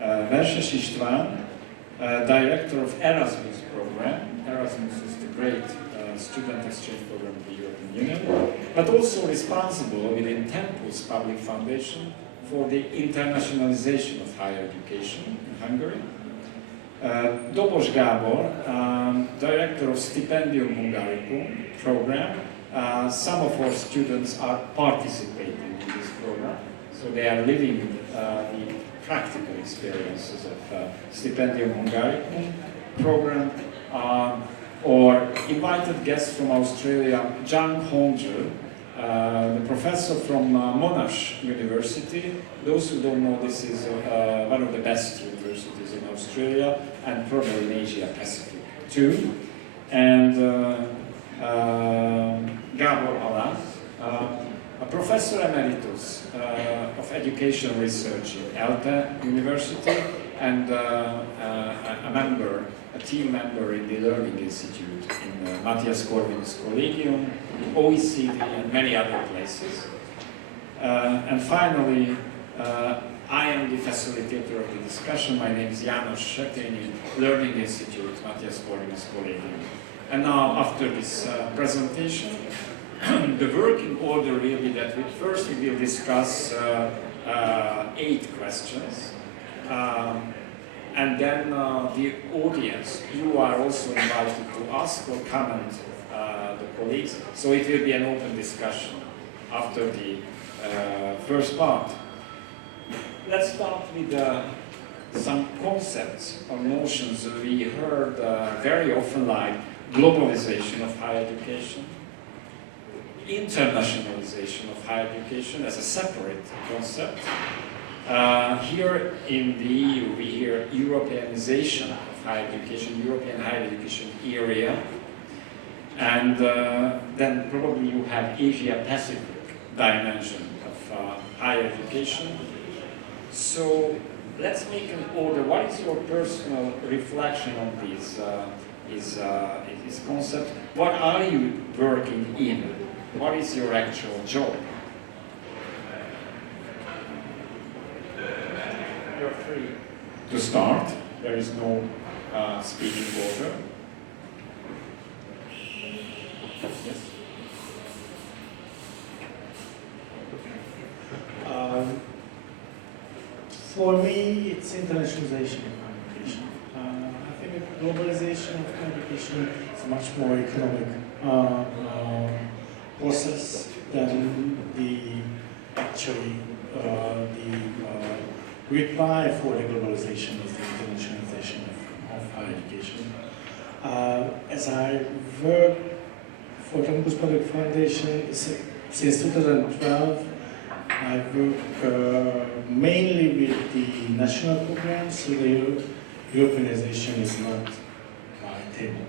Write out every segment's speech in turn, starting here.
Verses István, director of Erasmus program. Erasmus is the great student exchange program of the European Union, but also responsible within Tempus Public Foundation for the internationalization of higher education in Hungary. Dobos Gábor, director of Stipendium Hungarikum program. Some of our students are participating in this program, so they are living the practical experiences of Stipendium Hungarikum program, or invited guests from Australia, Hongzhi Zhang, the professor from Monash University. Those who don't know, this is one of the best universities in Australia and probably in Asia Pacific too. And Gábor Halász, a professor emeritus of education research in ELTE University and a team member in the Learning Institute in Matthias Corvinus Collegium, OECD, and many other places. And finally, I am the facilitator of the discussion. My name is János Setényi, Learning Institute, Matthias Corvinus Collegium. And now, after this presentation, the working order will be that first we will discuss 8 questions. And then the audience, you are also invited to ask or comment the colleagues. So it will be an open discussion after the first part. Let's start with some concepts or notions we heard very often, like globalization of higher education, internationalization of higher education as a separate concept. Here in the EU, we hear Europeanization of higher education, European higher education area, and then probably you have Asia-Pacific dimension of higher education. So let's make an order. What is your personal reflection on this concept? What are you working in? What is your actual job? You're free to start. There is no speaking order. Yes. For me, it's internationalization of education. I think that globalization of education is a much more economic process than the reply for the globalization is the internationalization of higher education. As I work for Tempus Public Foundation since 2012, I work mainly with the national programs, so the Europeanization is not my table.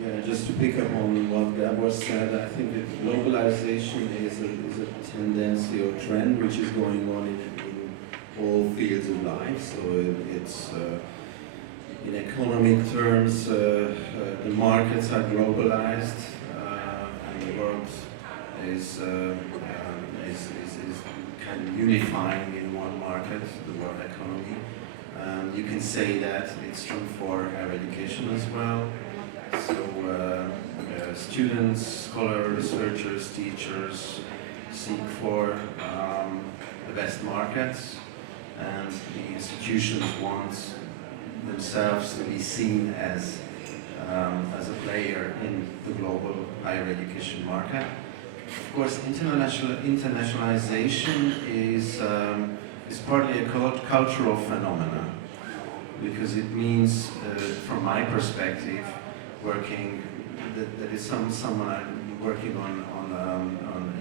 Yeah, just to pick up on what Gábor said, I think that globalization is a tendency or trend which is going on in all fields of life. So it's in economic terms, the markets are globalized, and the world is kind of unifying in one market, the world economy. You can say that it's true for higher education as well. So students, scholars, researchers, teachers seek for the best markets, and the institutions want themselves to be seen as a player in the global higher education market. Of course, internationalization is partly a cultural phenomenon, because it means, from my perspective, that is someone working on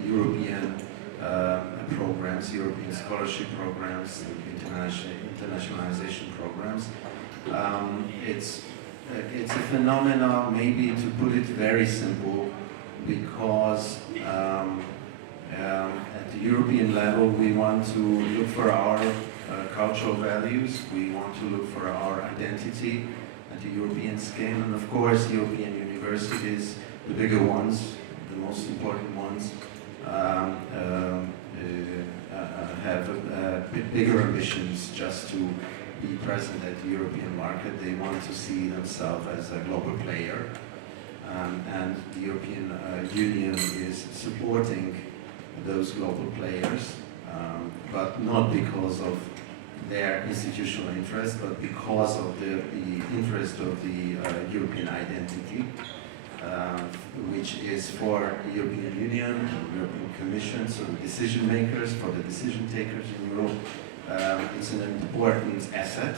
European programs, European scholarship programs, internationalization programs. It's a phenomenon, maybe to put it very simple, because at the European level we want to look for our cultural values, we want to look for our identity at the European scale, and of course European universities, the bigger ones, the most important ones, bit bigger ambitions just to be present at the European market. They want to see themselves as a global player, and the European Union is supporting those global players, but not because of their institutional interest, but because of the interest of the European identity, which is for the European Union, the European Commission, so the decision makers, for the decision takers in Europe. It's an important asset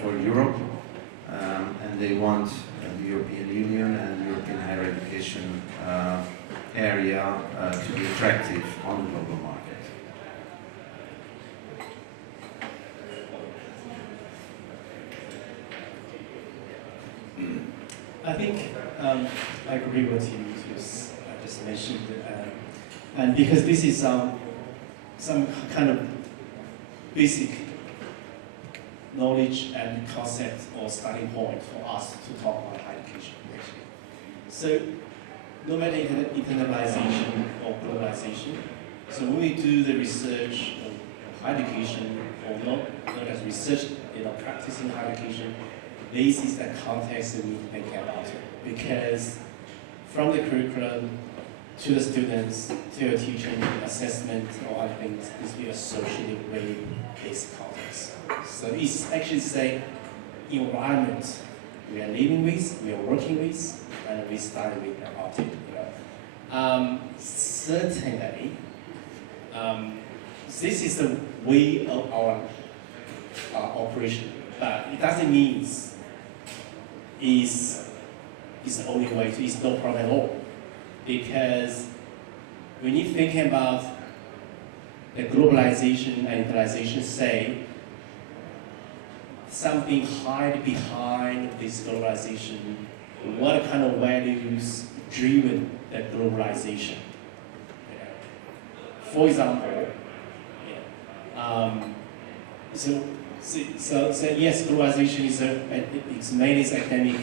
for Europe, and they want the European Union and the European higher education area to be attractive on the global market. I think I agree with you just mentioned, and because this is some kind of basic knowledge and concept or starting point for us to talk about higher education. So no matter internationalization or globalization, so when we do the research of higher education, or not as research, practicing higher education, this is the context that we need to think about it. Because from the curriculum to the students, to the teaching, assessment, or other things, it's be associated with this context. So it's actually the environment we are living with, we are working with, and we started with about it. Certainly, this is the way of our operation, but it doesn't mean it's the only way, it's no problem at all. Because when you think about the globalization and internationalization, say, something hide behind this globalization, what kind of values driven the globalization? For example, so yes, globalization is it's mainly academic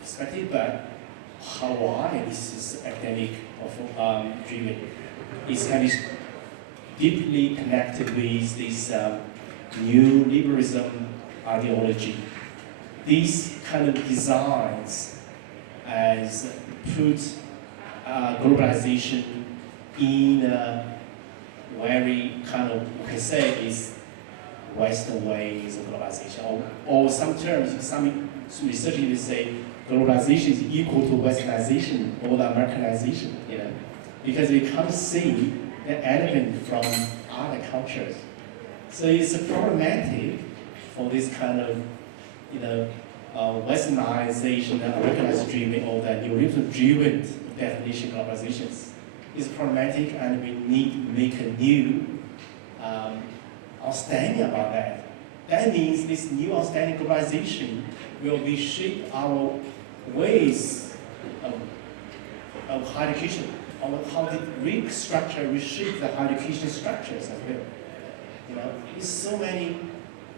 perspective, but why this is academic driven? It's kind of deeply connected with this new liberalism ideology. These kind of designs as put globalization in a very kind of, we can say, is Western ways of globalization. Or some terms, some researchers will say globalization is equal to Westernization or the Americanization, because we can't see the element from other cultures. So it's problematic for this kind of, Westernization, Americanized driven, or the neoliberal driven definition of globalizations. It's problematic, and we need to make a new understanding about that. That means this new understanding globalization will reshape our ways of higher education, or how the restructure, reshape the higher education structures as well. There's so many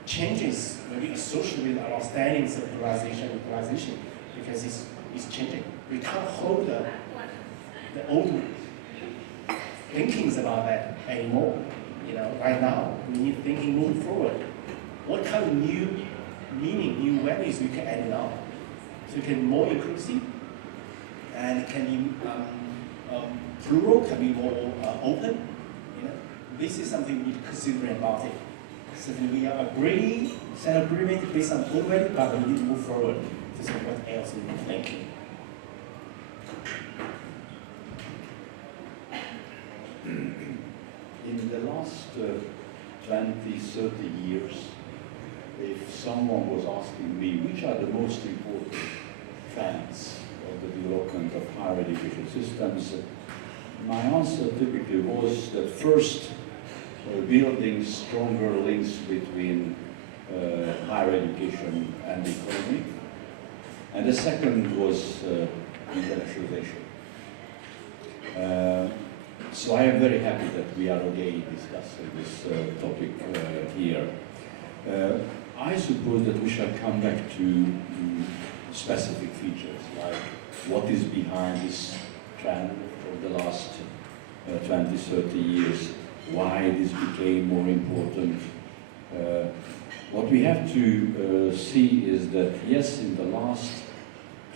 changes maybe associated with our understandings of globalization, because it's changing. We can't hold the old thinkings about that anymore. Right now, we need thinking moving forward. What kind of new meaning, new values we can add on, so it can be more inclusive, and it can be plural, can be more open. This is something we need to consider about it. So we are agreeing, set agreement based on good value, but we need to move forward to see what else we need to think. In the last 20, 30 years, if someone was asking me which are the most important trends of the development of higher education systems, my answer typically was that first, building stronger links between higher education and the economy, and the second was internationalization. So I am very happy that we are again discussing this topic here. I suppose that we shall come back to specific features, like what is behind this trend for the last 20, 30 years. why this became more important. What we have to see is that, yes, in the last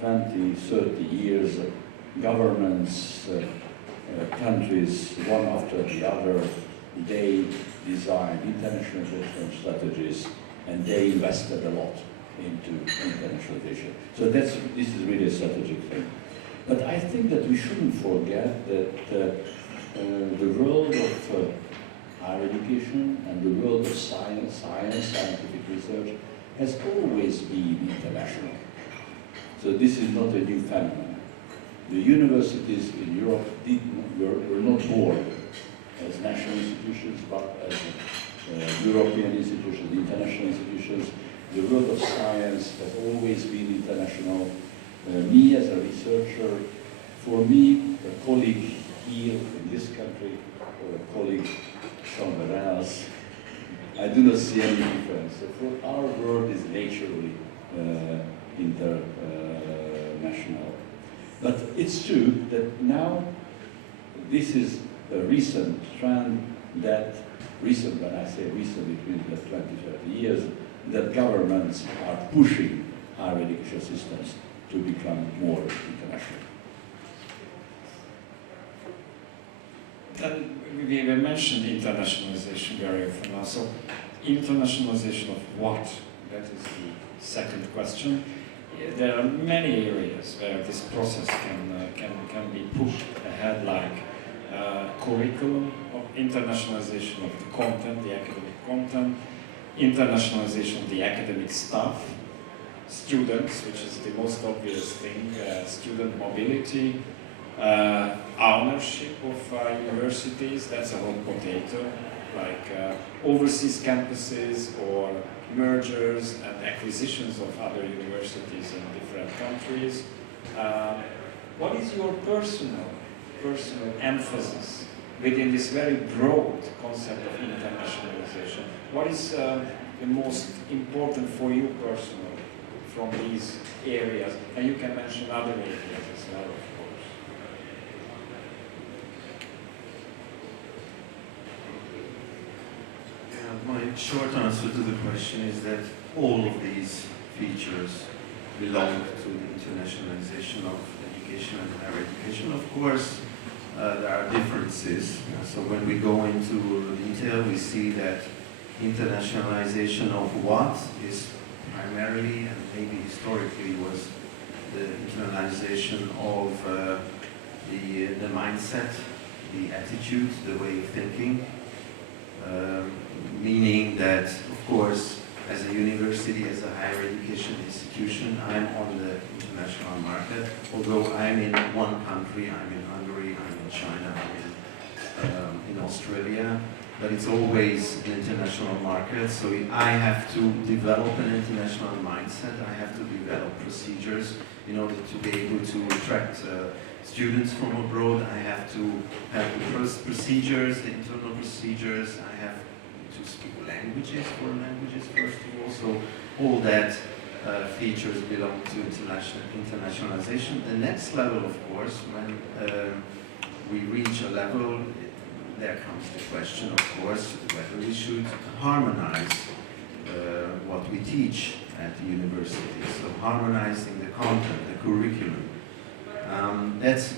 20, 30 years, governments, countries, one after the other, they designed internationalization strategies and they invested a lot into internationalization. So this is really a strategic thing. But I think that we shouldn't forget that the world of higher education and the world of scientific research has always been international. So this is not a new phenomenon. The universities in Europe were not born as national institutions, but as European institutions, international institutions. The world of science has always been international. Me as a researcher, for me, a colleague here in this country, or a colleague somewhere else, I do not see any difference. So for our world is naturally international. But it's true that now this is a recent trend that, recent, when I say recent, it means that 20, 30 years, that governments are pushing higher education systems to become more international. Then we mentioned internationalization very often now. So internationalization of what? That is the second question. There are many areas where this process can be pushed ahead, like curriculum, of internationalization of the content, the academic content, internationalization of the academic staff, students, which is the most obvious thing, student mobility, ownership of universities, that's a hot potato, like overseas campuses or mergers and acquisitions of other universities in different countries. What is your personal emphasis within this very broad concept of internationalization? What is the most important for you personally from these areas? And you can mention other areas as well, of course. My short answer to the question is that all of these features belong to the internationalization of education and higher education. Of course, there are differences. So when we go into detail, we see that internationalization of what is primarily and maybe historically was the internationalization of the mindset, the attitude, the way of thinking. Meaning that, of course, as a university, as a higher education institution, I'm on the international market. Although I'm in one country, I'm in Hungary, I'm in China, I'm in Australia, but it's always an international market. So I have to develop an international mindset. I have to develop procedures in order to be able to attract students from abroad. I have to have the procedures, the internal procedures. I have to speak languages, foreign languages first of all. So all that features belong to internationalization. The next level, of course, when we reach a level, there comes the question, of course, whether we should harmonize what we teach at the university. So harmonizing the content, the curriculum. That's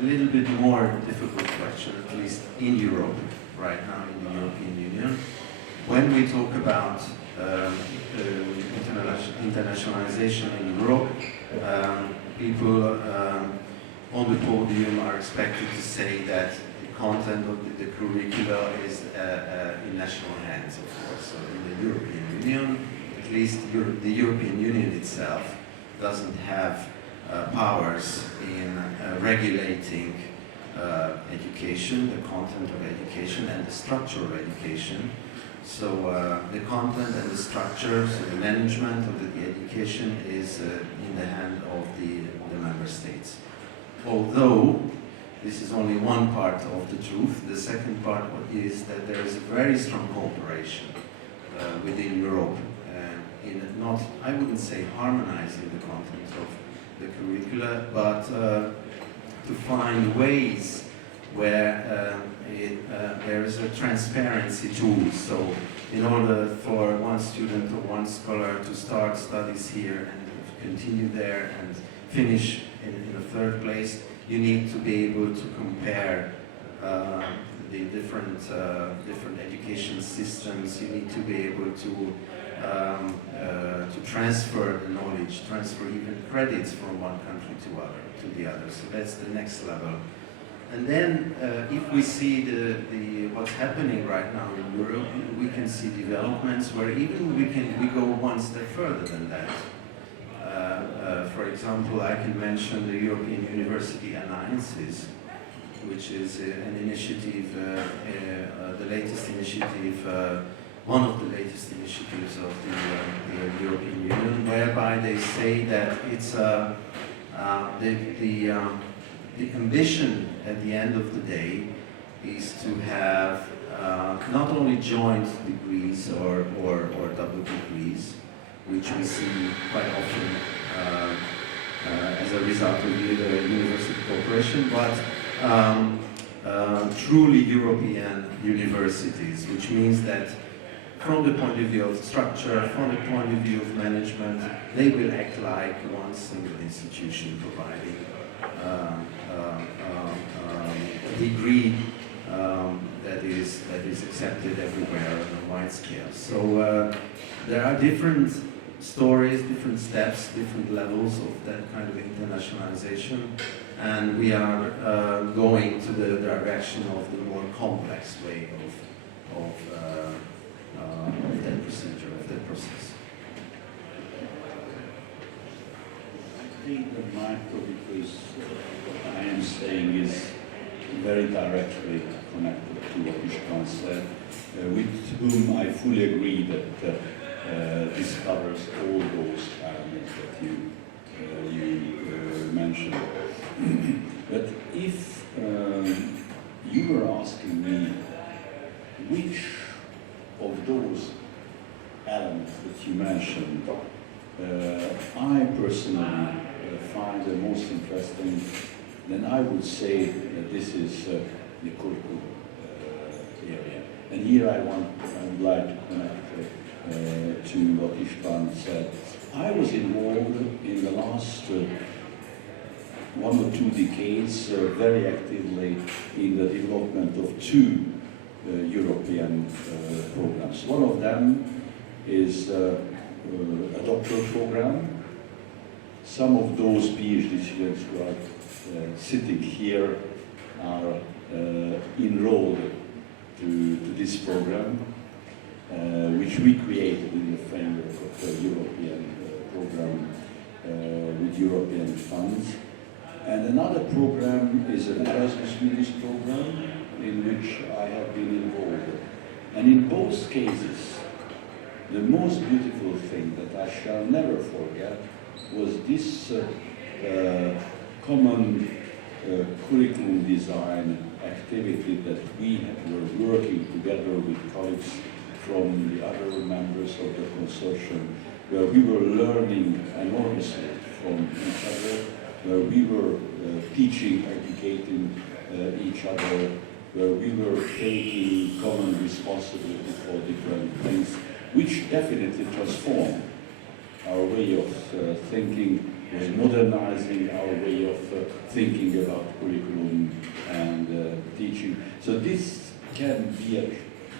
a little bit more difficult question, at least in Europe, right now in the European Union. When we talk about internationalization in Europe, people on the podium are expected to say that the content of the curricula is in national hands, of course. So in the European Union, at least the European Union itself doesn't have powers in regulating education, the content of education and the structure of education. So the content and the structure, so the management of the education is in the hand of the member states. Although this is only one part of the truth, the second part is that there is a very strong cooperation within Europe in not, I wouldn't say harmonizing the content of the curricula, but to find ways where there is a transparency tool. So in order for one student or one scholar to start studies here and continue there and finish in the third place, you need to be able to compare the different education systems. You need to be able to transfer the knowledge, transfer even credits from one country to the other. So that's the next level. And then, if we see what's happening right now in Europe, we can see developments where even we go one step further than that. For example, I can mention the European University Alliances, which is an initiative, the latest initiative, one of the latest initiatives of the European Union, whereby they say that it's the ambition at the end of the day is to have not only joint degrees or double degrees, which we see quite often as a result of the university cooperation, but truly European universities, which means that from the point of view of structure, from the point of view of management, they will act like one single institution providing a degree that is accepted everywhere on a wide scale. So there are different stories, different steps, different levels of that kind of internationalization, and we are going to the direction of the more complex way of that procedure, of that process. I think that my topic is, what I am saying is very directly connected to what István said, with whom I fully agree that this covers all those elements that you mentioned. But if you were asking me which of those elements that you mentioned I personally find the most interesting, then I would say that this is the curriculum area. And here I would like to connect to what István said. I was involved in the last 1 or 2 decades very actively in the development of 2 European programs. One of them is a doctoral program. Some of those PhD students who are sitting here are enrolled to this program, which we created in the framework of the European program with European funds. And another program is an Erasmus program in which I have been involved. And in both cases, the most beautiful thing that I shall never forget was this common curriculum design activity that we were working together with colleagues from the other members of the consortium, where we were learning enormously from each other, where we were teaching, educating each other, where we were taking common responsibility for different things, which definitely transformed our way of thinking, was modernizing our way of thinking about curriculum and teaching. So this can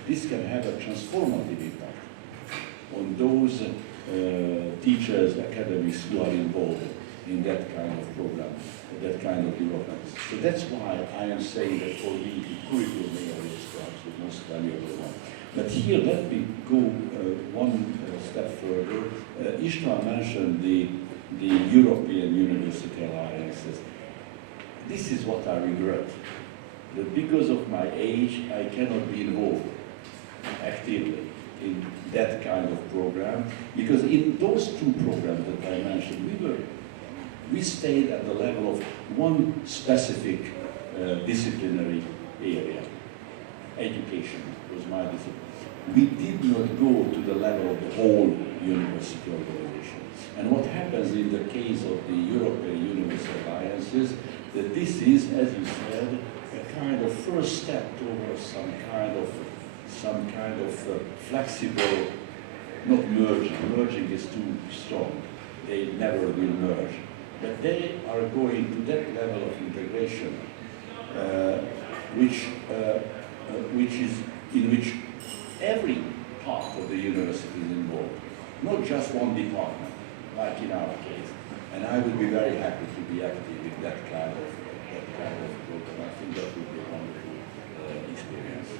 have a transformative impact on those teachers, academics who are involved in that kind of program, that kind of development. So that's why I am saying that for me, the curriculum area is perhaps the most valuable one. But here, let me go one step further. István mentioned the European University Alliances. This is what I regret. That because of my age, I cannot be involved actively in that kind of program. Because in those 2 programs that I mentioned, we stayed at the level of one specific disciplinary area. Education was my discipline. We did not go to the level of the whole university organization. And what happens in the case of the European University Alliances, that this is, as you said, a kind of first step towards some kind of flexible, not merging. Merging is too strong. They never will merge. But they are going to that level of integration, in which every part of the university is involved, not just one department, like in our case. And I would be very happy to be active with that kind of program. I think that would be a wonderful experience.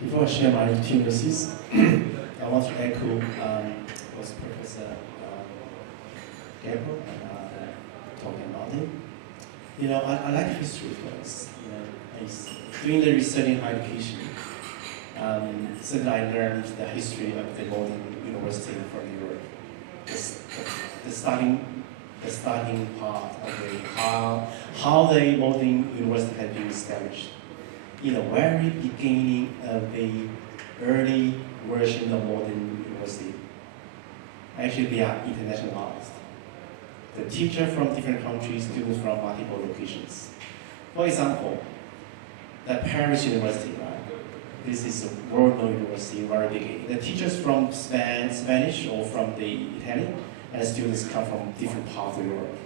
Before I share my experiences, I want to echo what Professor Gábor and talking about it. You know, I like history first. You know, doing the research in higher education, certainly I learned the history of the modern university from Europe. The starting part of how the modern university had been established. In the very beginning of the early version of modern university, actually they are internationalized. The teacher from different countries, students from multiple locations. For example, the Paris University, right? This is a world-known university, very beginning. The teachers from Spanish or from the Italian, and students come from different parts of Europe,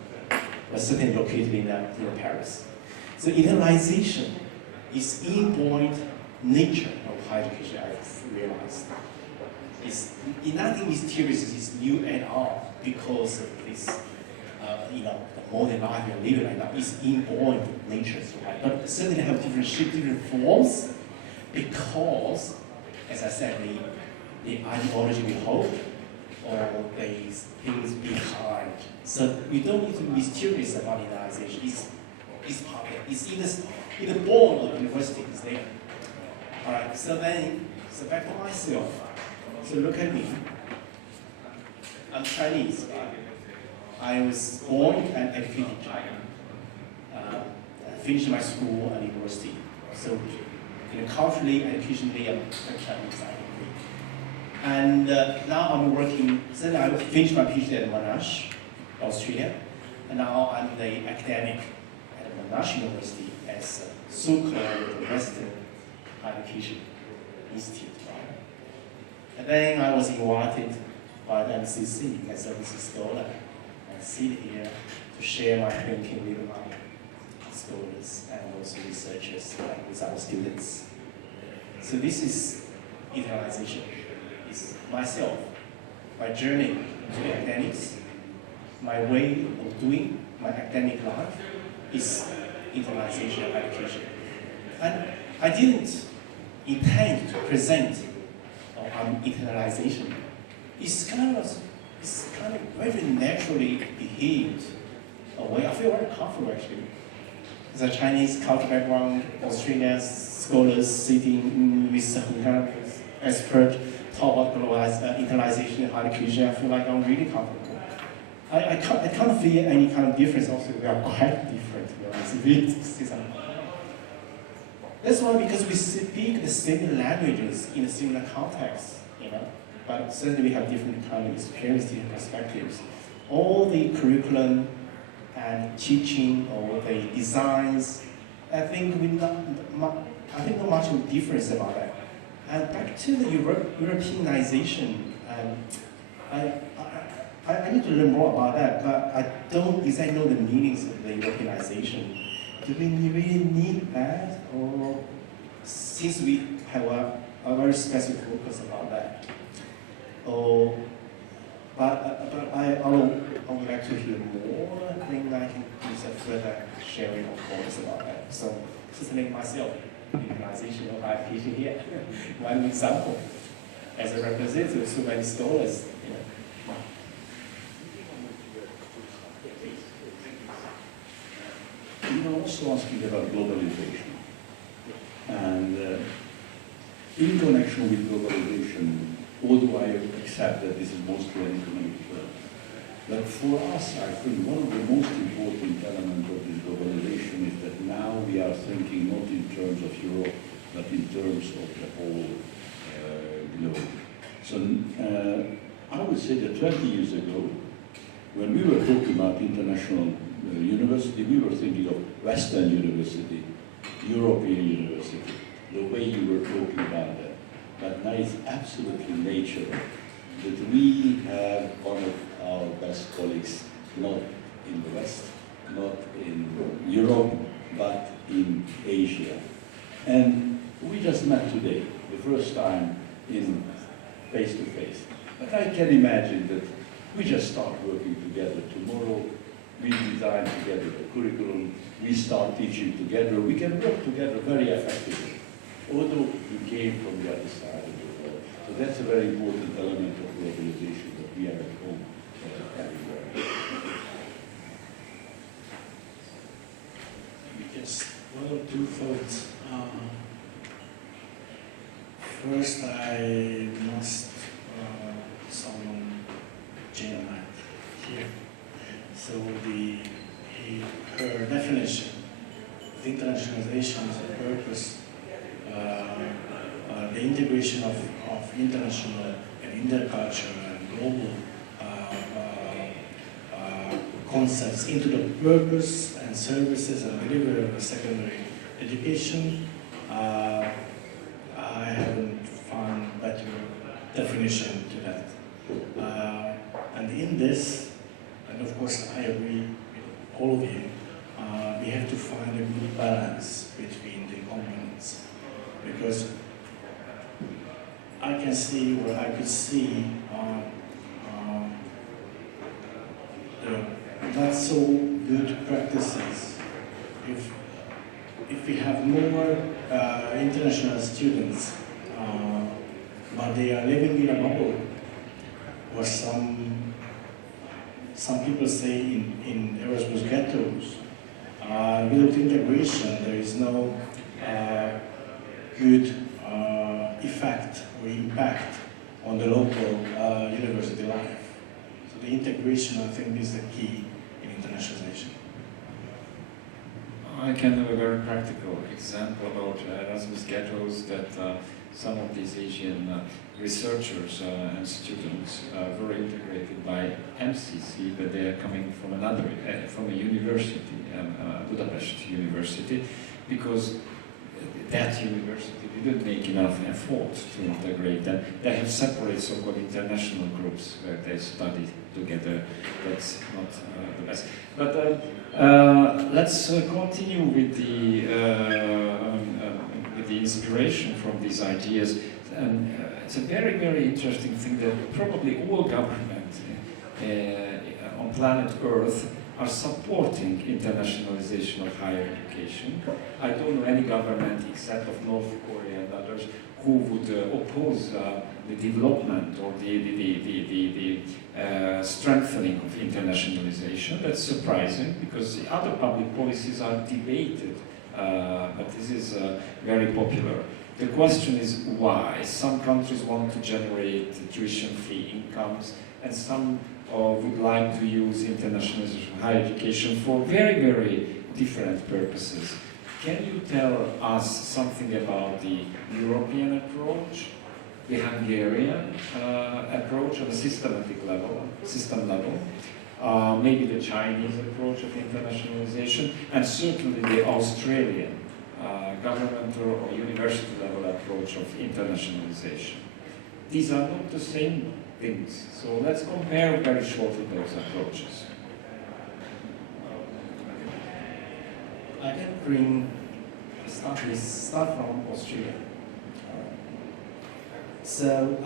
but certainly located in Paris. So internalization is inborn nature of higher education, I've realized. It's nothing mysterious, it's new at all because of this, the modern life we are living right now. It's inborn nature, right? But certainly have different shapes, different forms, because, as I said, the ideology we hold, or the things behind. So we don't need to be mysterious about internalization. It's part of it. It's in the born of the university is there. All right. So back to myself. So look at me. I'm Chinese. I was born and educated in China. Finished my school and university. So, culturally, educationally, I'm Chinese. And now I'm working. So I finished my PhD at Monash, Australia, and now I'm the academic at Monash University as a so-called Western Education Institute. Right? And then I was invited by the MCC as a research scholar and sit here to share my thinking with my scholars and also researchers and with our students. So this is internalization. It's myself, my journey to academics, my way of doing my academic life is internalization of education. And I didn't intend to present on internalization. It's kind of very naturally behaved a way. I feel very comfortable actually. As a Chinese cultural background, Australian scholars sitting with some kind of expert talk about internalization in higher education, I feel like I'm really comfortable. I can't feel any kind of difference. Also, we are quite different. That's why, because we speak the same languages in a similar context, but certainly we have different kind of experiences, different perspectives. All the curriculum and teaching or the designs, I think not much of a difference about that. And back to the Europeanization, I need to learn more about that, but I don't exactly know the meanings of the Europeanization. Do we really need that? Or since we have a very specific focus about that? But I would like to hear more, then I can do some further sharing of thoughts about that. So just make myself internalization of higher education here. One example, as a representative of so many scholars. You were also asking about globalization. And in connection with globalization, although I accept that this is mostly an economic term, but for us, I think one of the most important elements of this globalization is that now we are thinking not in terms of Europe, but in terms of the whole globe. So I would say that 20 years ago, when we were talking about international university, we were thinking of Western university, European university, the way you were talking about that. But now it's absolutely natural that we have one of our best colleagues, not in the West, not in Europe, but in Asia. And we just met today, the first time in face-to-face. But I can imagine that we just start working together tomorrow. We design together the curriculum. We start teaching together. We can work together very effectively, although we came from the other side of the world. So that's a very important element of globalization, that we are at home everywhere. Just one or two thoughts. First, I must summon Jane here. So her definition of internationalization is a purpose, the integration of international and intercultural and global concepts into the purpose and services and delivery of the secondary education. I haven't found better definition to that. And in this, and of course I agree with all of you, we have to find a good balance between the components. Because I can see, or I could see, the not so good practices. If we have more international students, but they are living in a bubble, or some people say in Erasmus ghettos, without integration there is no good effect or impact on the local university life. So the integration, I think, is the key in internationalization. I can have a very practical example about Erasmus ghettos, that some of these Asian researchers and students were integrated by MCC, but they are coming from from a university, Budapest University, because that university didn't make enough effort to integrate them. They have separate so-called international groups where they study together. That's not the best. But let's continue with the inspiration from these ideas. And it's a very, very interesting thing that probably all governments on planet Earth are supporting internationalization of higher education. I don't know any government except of North Korea and others who would oppose the development or the strengthening of internationalization. That's surprising because the other public policies are debated, but this is very popular. The question is why. Some countries want to generate tuition-free incomes, and some would like to use internationalization of higher education for very, very different purposes. Can you tell us something about the European approach, the Hungarian approach on a systematic level, maybe the Chinese approach of internationalization, and certainly the Australian governmental or university level approach of internationalization? These are not the same things, so let's compare very shortly those approaches. I can start from Australia. So,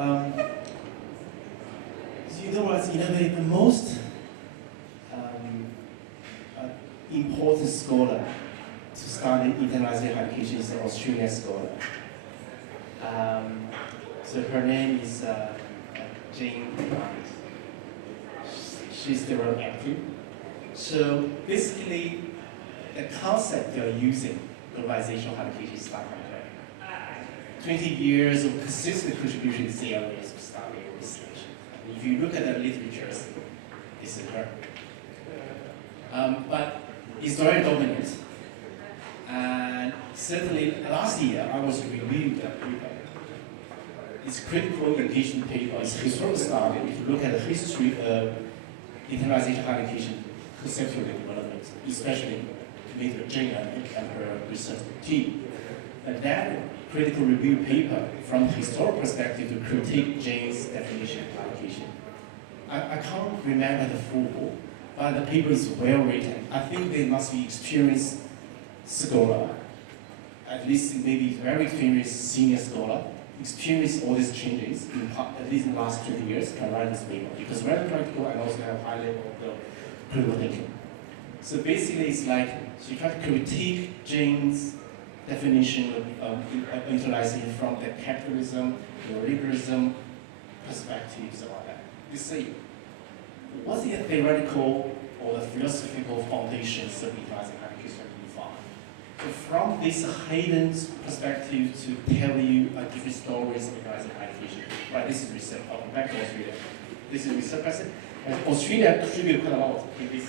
you know what? The most important scholar to study international education is an Australian scholar. So her name is Jane. She's still active. So basically, the concept they're using, globalization of education, is not from her. 20 years of consistent contribution to areas of study and research. If you look at the literature, it's her. But it's very dominant. And certainly last year, I was reviewing that paper. It's critical engagement paper. It's historical study to look at the history of internationalization of higher education conceptual development, especially with Jane and her research team. And that critical review paper from historical perspective to critique Jane's definition of higher education. I can't remember the full, but the paper is well written. I think they must be experienced scholar, at least maybe very experienced senior scholar, experienced all these changes, at least in the last 20 years, can write this paper, because very practical and also have high level of critical thinking. So basically it's like, she tried to critique Jane's definition of internationalization from the capitalism, neoliberalism perspectives about that. You see, what's the theoretical or the philosophical foundations of internationalizing higher education defined? So from this hidden perspective to tell you different stories of internationalizing higher education, right? This is research. I'll come back to Australia. This is research person. And Australia contributed quite a lot in this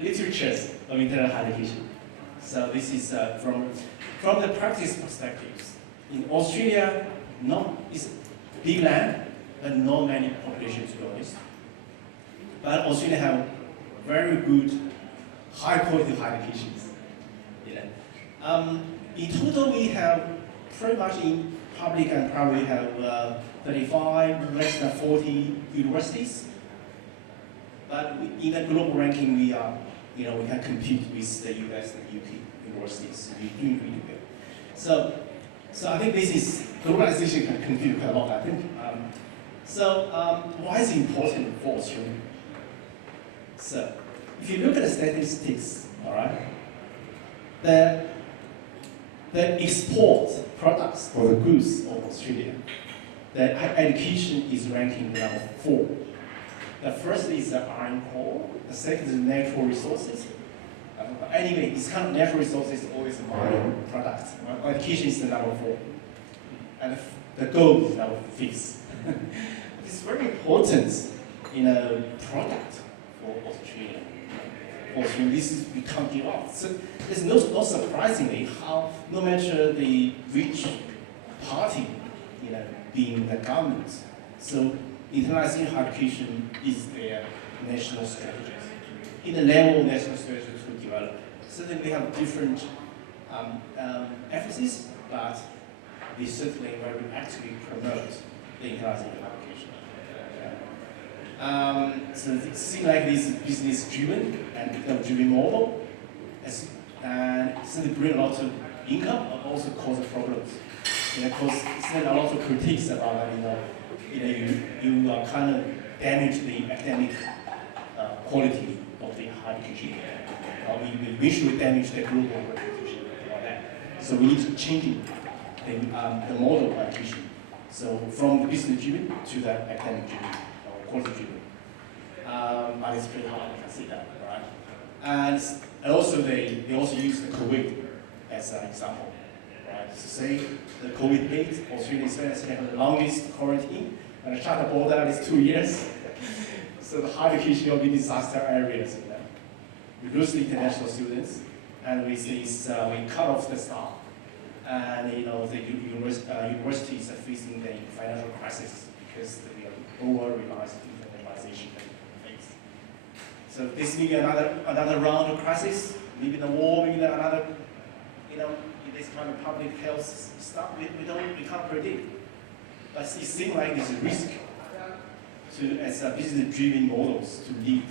literatures of international higher education. So this is from the practice perspectives. In Australia, it's big land, but not many population to be honest. But Australia have very good, high quality higher educations. In total, we have pretty much in public and private we have 35, less than 40 universities. But in the global ranking, we are, we can compete with the US and UK universities. We're doing really well. So I think this is, globalization can contribute quite a lot, I think. Why is it important for Australia? So, if you look at the statistics, all right, the export products or the goods of Australia, the education is ranking number 4. The first is the iron ore, the second is natural resources. Anyway, it's kind of natural resources always a minor product. Education is the number 4. And the gold is number 5th. It's very important in a product for Australia. This we can't give up. So it's not surprisingly how no matter the which party, being the government, so internationalizing higher education is their national strategy. In the level of national strategy to develop, certainly they have different emphasis, but they certainly very actively promote the internationalizing higher education. So it seems like this is business-driven and income-driven model, and so they bring a lot of income, but also cause problems. Because there's a lot of critiques about you kind of damage the academic quality of the higher education. We visually damage the global reputation about that. So we need to change the model of education. So from the business-driven to the academic-driven. Quality-driven. But it's pretty hard, you can see that, right? And also they also use the COVID as an example, right? So say the COVID hit, Australia has the longest quarantine, and the charter border is 2 years. So the higher education will be disaster areas, We lose the international students, and we cut off the staff, and the universities are facing the financial crisis because we are over-reliant internationalization phase. So this may be another round of crisis, maybe the war, maybe another, in this kind of public health stuff, we can't predict. But it seems like there's a risk as a business-driven models to lead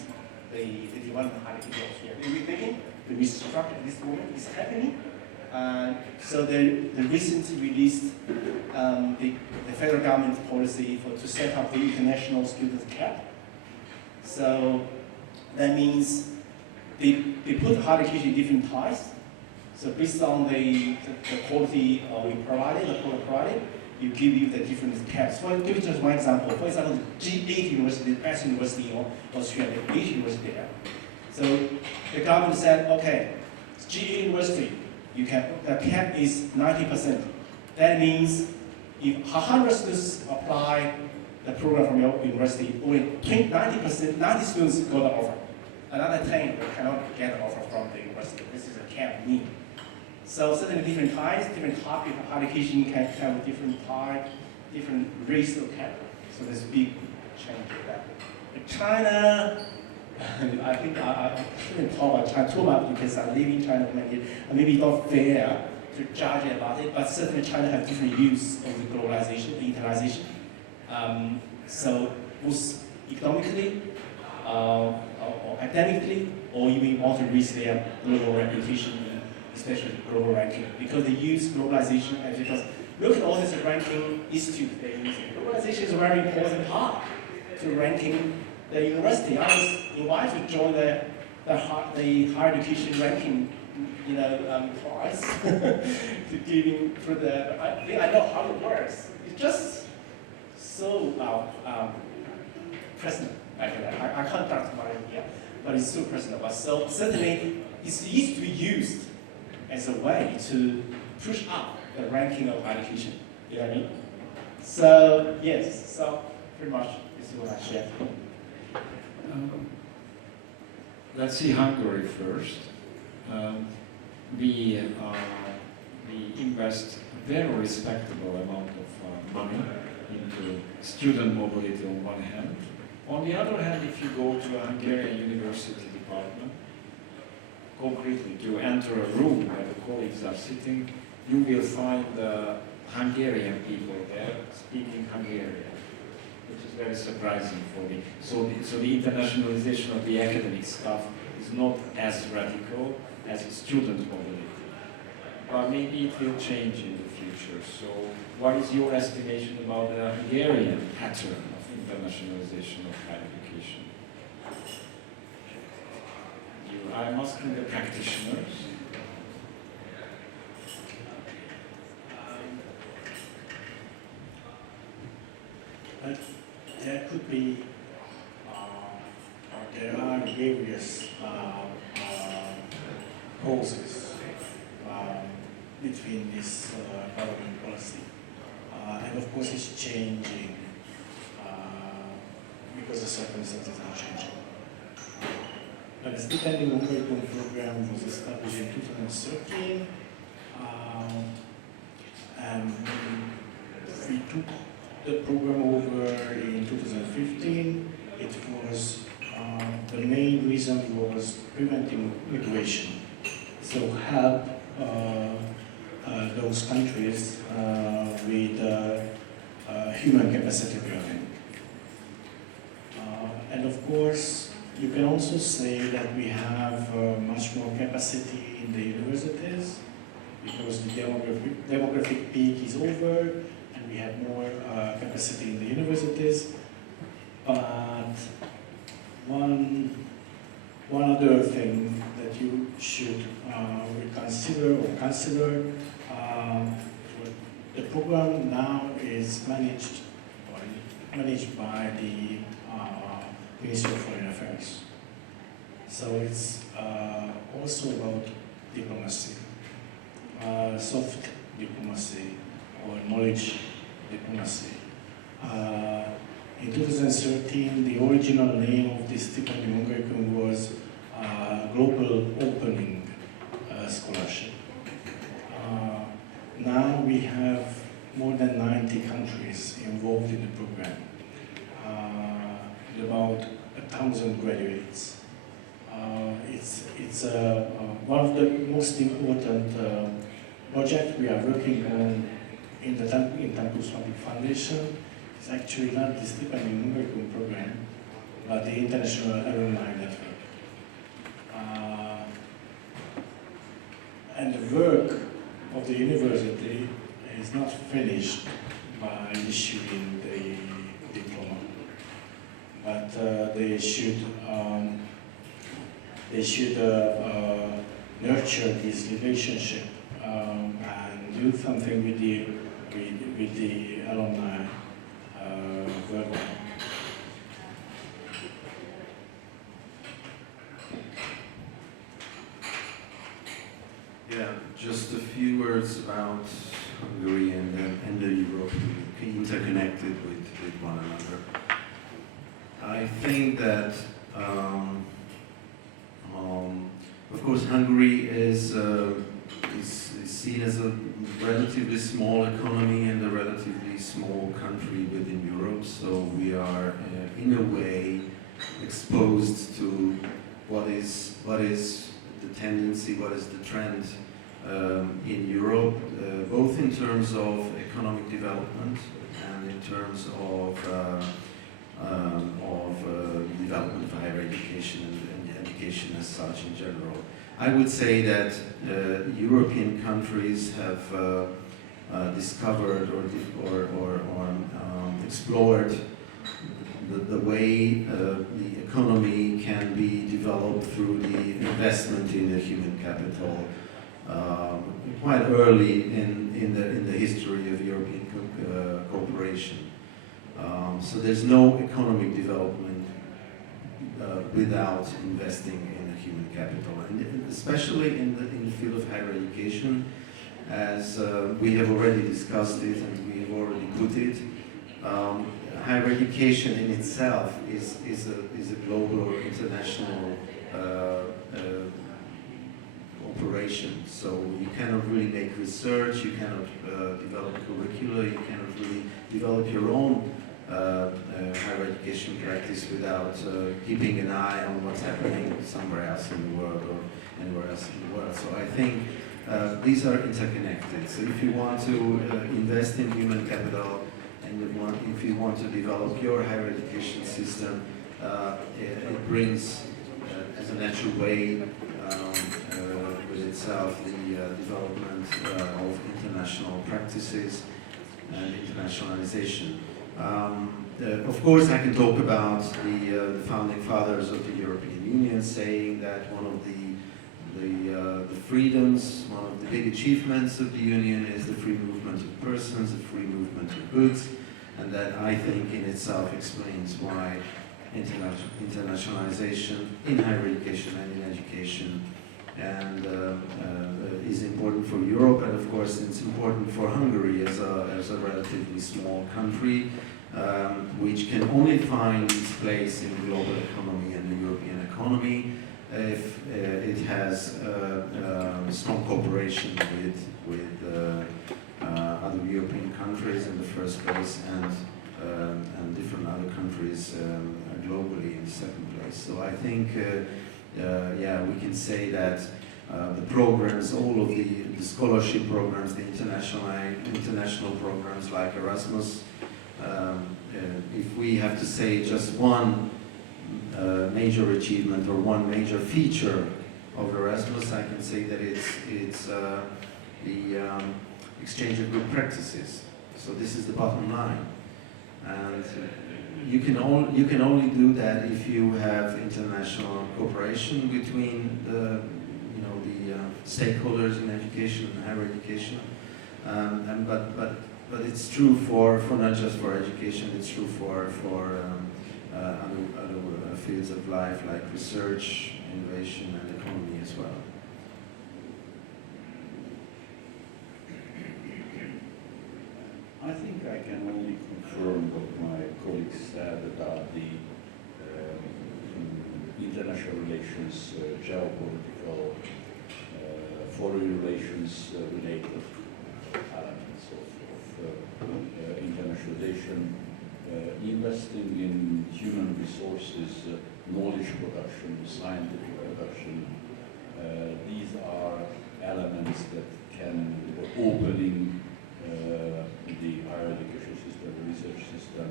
the development of higher education here. We're thinking the restructuring at this moment is happening. So the recently released the federal government policy to set up the international student cap. So that means they put higher education in different types. So based on the quality we provided, the quality provided, you give you the different caps. So I'll give you just one example. For example, the G8 University, the best university in Australia, the 8 university there. So the government said, okay, G8 University, the cap is 90%. That means if 100 students apply the program from your university, only 90 students got the offer. Another 10 cannot get an offer from the university. This is a cap mean. So certainly different types, different topic of higher education can have different type, different race of category. So there's a big change in that. But China, I think I shouldn't talk about China too much because I live in China for many years. Maybe not fair to judge about it, but certainly China has different views of the globalization, the internationalization. So both economically, or academically, or even want to reach their global reputation, especially global ranking, because they use globalization as because look at all these ranking institutes they use. Globalization is a very important part to ranking the university. I was invited to join the higher education ranking, prize to giving for the. I think I know how it works. It's just so personal. I can't talk about it here, but it's so personal. But so certainly, it's easy to be used as a way to push up the ranking of higher education. You know what I mean? So yes, so pretty much this is what I shared. Let's see Hungary first. We invest a very respectable amount of money into student mobility on one hand. On the other hand, if you go to a Hungarian university department, concretely to enter a room where the colleagues are sitting, you will find Hungarian people there speaking Hungarian, which is very surprising for me. So the internationalization of the academic staff is not as radical as student mobility. But maybe it will change in the future. So what is your estimation about the Hungarian pattern of internationalization of higher education? I'm asking the practitioners. There could be, there are various causes between this government policy. And of course it's changing because the circumstances are changing. But the Stipendium Hungarikum program was established in 2013, and we took the program over in 2015. It was, the main reason was preventing migration. So help those countries with human capacity building. And of course, you can also say that we have much more capacity in the universities because the demographic peak is over and we have more capacity in the universities. But one other thing that you should consider, the program now is managed by the Ministry of Foreign Affairs. So it's also about diplomacy, soft diplomacy or knowledge diplomacy. In 2013, the original name of this Stipendium Hungarikum was Global Opening Scholarship. Now we have more than 90 countries involved in the program, about 1,000 graduates. It's one of the most important projects we are working on in Tempus Public Foundation. It's actually not the Stipendium Hungarikum program, but the International Alumni Network. And the work of the university is not finished by issuing the diploma, but they should nurture this relationship and do something with the alumni worldwide. Yeah, just a few words about Hungary and the Europe, interconnected with one another. I think that, of course, Hungary is is seen as a relatively small economy and a relatively small country within Europe. So we are, in a way, exposed to what is the tendency, what is the trend in Europe, both in terms of economic development and in terms of development of higher education and education as such in general. I would say that European countries have discovered or explored the way the economy can be developed through the investment in the human capital quite early in the history of European cooperation. So there's no economic development without investing in the human capital, and especially in the field of higher education, as we have already discussed it and we have already put it. Higher education in itself is a global or international operation. So you cannot really make research, you cannot develop curricula, you cannot really develop your own higher education practice without keeping an eye on what's happening somewhere else in the world or anywhere else in the world. So I think these are interconnected. So if you want to invest in human capital, and if you want to develop your higher education system, it brings as a natural way with itself the development of international practices and internationalization. Of course, I can talk about the founding fathers of the European Union saying that one of the freedoms, one of the big achievements of the Union is the free movement of persons, the free movement of goods, and that I think in itself explains why internationalization in higher education and in education and is important for Europe, and of course it's important for Hungary as a relatively small country, which can only find its place in the global economy and the European economy if it has strong cooperation with other European countries in the first place and different other countries globally in the second place. So I think, yeah, we can say that the programs, all of the scholarship programs, the international programs like Erasmus, if we have to say just one major achievement or one major feature of Erasmus, I can say that it's the exchange of good practices. So this is the bottom line, and you can only do that if you have international cooperation between the stakeholders in education and higher education. But it's true for not just for education. It's true for other fields of life like research, innovation, and economy as well. I think I can only confirm what my colleagues said about the international relations, geopolitical, foreign relations related elements of internationalization, investing in human resources, knowledge production, scientific production. These are elements that can opening the higher education system, the research system.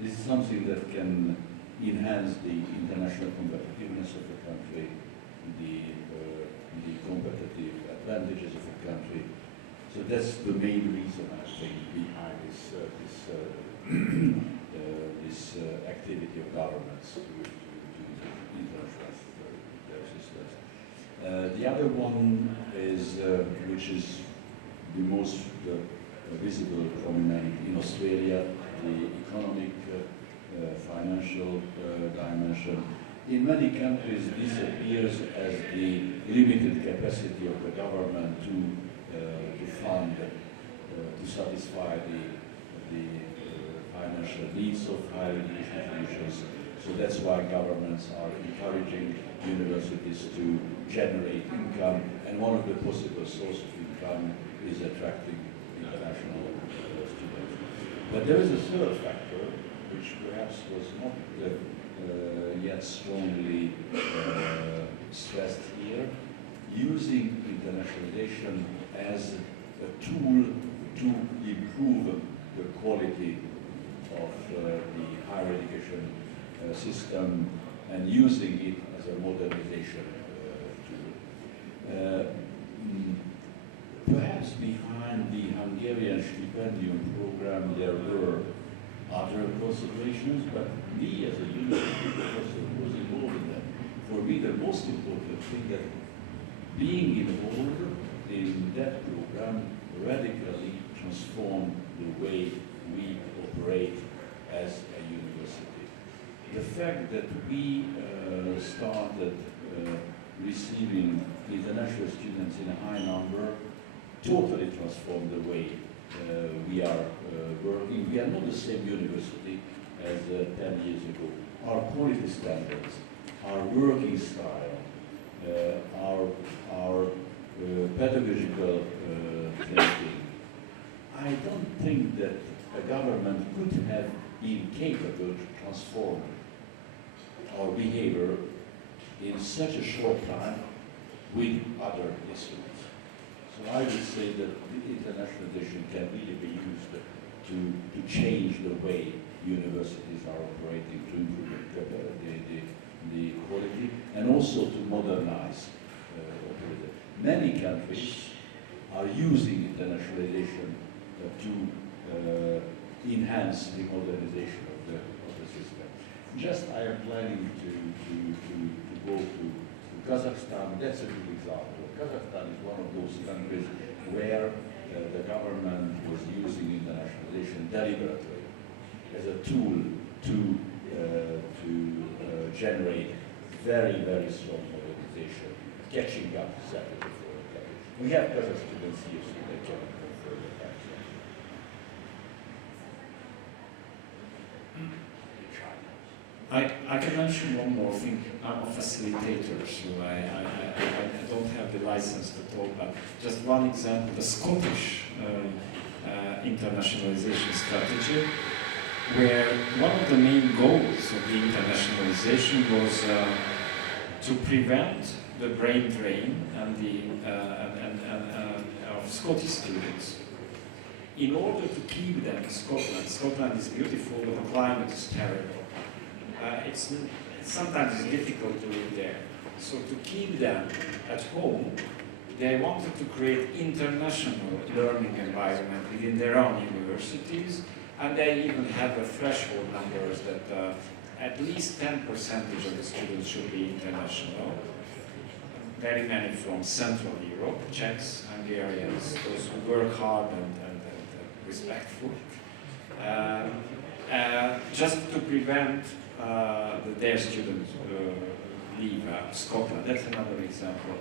This is something that can enhance the international competitiveness of the country, the competitive advantages of the country. So that's the main reason, I think, behind this activity of governments to internationalize their systems. The other one is, which is the most visible, prominent in Australia, the economic, financial dimension. In many countries, this appears as the limited capacity of the government to fund, to satisfy the financial needs of higher education institutions. So that's why governments are encouraged encouraging universities to generate income, and one of the possible sources of income is attracting international students. But there is a third factor, which perhaps was not yet strongly stressed here, using internationalization as a tool to improve the quality of the higher education system and using it as a modernization tool. Perhaps behind the Hungarian stipendium program there were other considerations, but me as a university person was involved in them. For me, the most important thing that being involved in that program radically transformed the way we operate as a university. The fact that we started receiving international students in a high number totally transformed the way we are working. We are not the same university as 10 years ago. Our quality standards, our working style, our pedagogical thinking. I don't think that a government could have been capable to transform our behavior in such a short time with other instruments. So I would say that internationalization can really be used to change the way universities are operating, to improve the quality, and also to modernize. Many countries are using internationalization to enhance the modernization of the system. Just I am planning to go to Kazakhstan. That's a good example. Kazakhstan is one of those countries where the government was using internationalization deliberately as a tool to generate very, very strong modernization, catching up exactly before the country. We have Kazakh students here, so they can confirm that. I can mention one more thing. I'm a facilitator, so I don't have the license to talk, but just one example, the Scottish internationalization strategy, where one of the main goals of the internationalization was to prevent the brain drain of Scottish students. In order to keep them in Scotland, Scotland is beautiful, but the climate is terrible. Sometimes it's difficult to live there. So to keep them at home, they wanted to create international learning environment within their own universities, and they even had the threshold numbers that at least 10% of the students should be international. Very many from Central Europe, Czechs, Hungarians, those who work hard and respectful. Just to prevent their students leave Scotland. That's another example.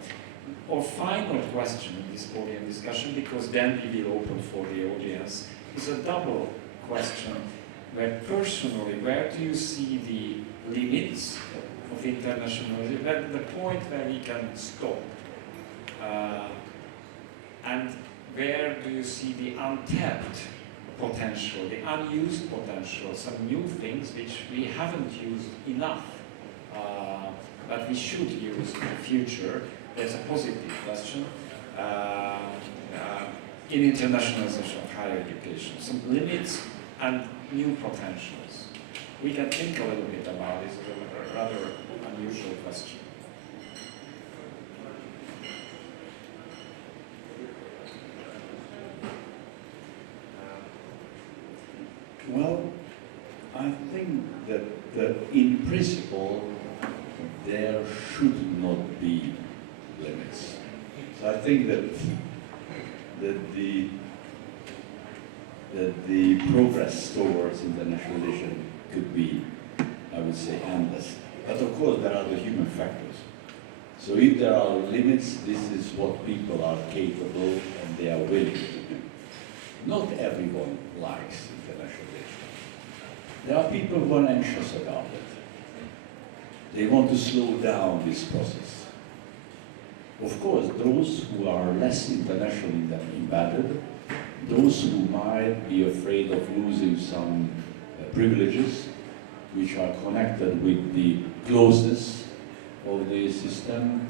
Our final question in this podium discussion, because then we will open for the audience, is a double question where personally, where do you see the limits of internationalization, the point where we can stop? And where do you see the untapped potential, the unused potential, some new things which we haven't used enough, but we should use in the future? That's a positive question. In internationalization of higher education, some limits and new potentials. We can think a little bit about this, a rather unusual question. Well, I think that in principle there should not be limits. So I think that the progress towards internationalization could be, I would say, endless. But of course there are the human factors. So if there are limits, this is what people are capable and they are willing to do. Not everyone likes internationalization. There are people who are anxious about it. They want to slow down this process. Of course, those who are less internationally embedded, those who might be afraid of losing some privileges which are connected with the closeness of the system,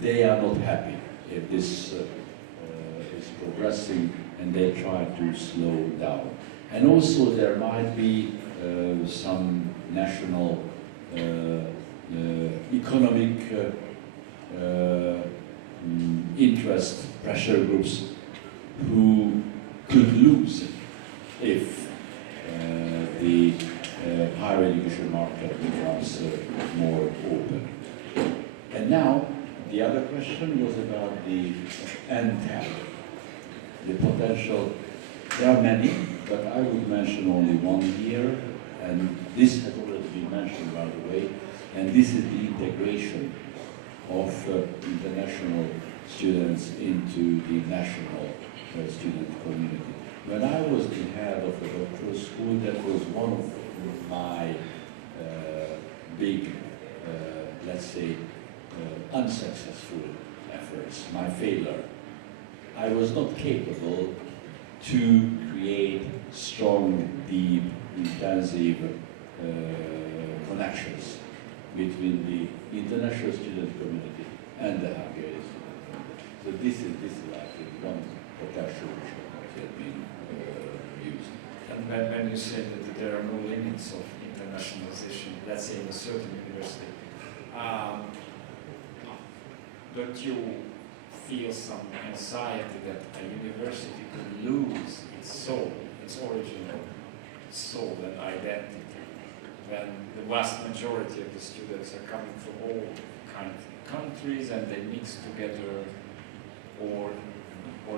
they are not happy if this is progressing, and they try to slow down. And also there might be some national economic interest pressure groups who could lose if the higher education market becomes more open. And now, the other question was about the NTAP, the potential. There are many, but I would mention only one here, and this has already been mentioned, by the way, and this is the integration of international students into the national student community. When I was the head of a doctoral school, that was one of my big, let's say, unsuccessful efforts, my failure. I was not capable to create strong, deep, intensive connections between the international student community and the Hungarian student community. So this is I think one potential which has been used. And when you say that there are no limits of internationalization, let's say in a certain university, don't you feel some anxiety that a university could lose its soul, its original soul and identity, when the vast majority of the students are coming from all kinds of countries and they mix together, or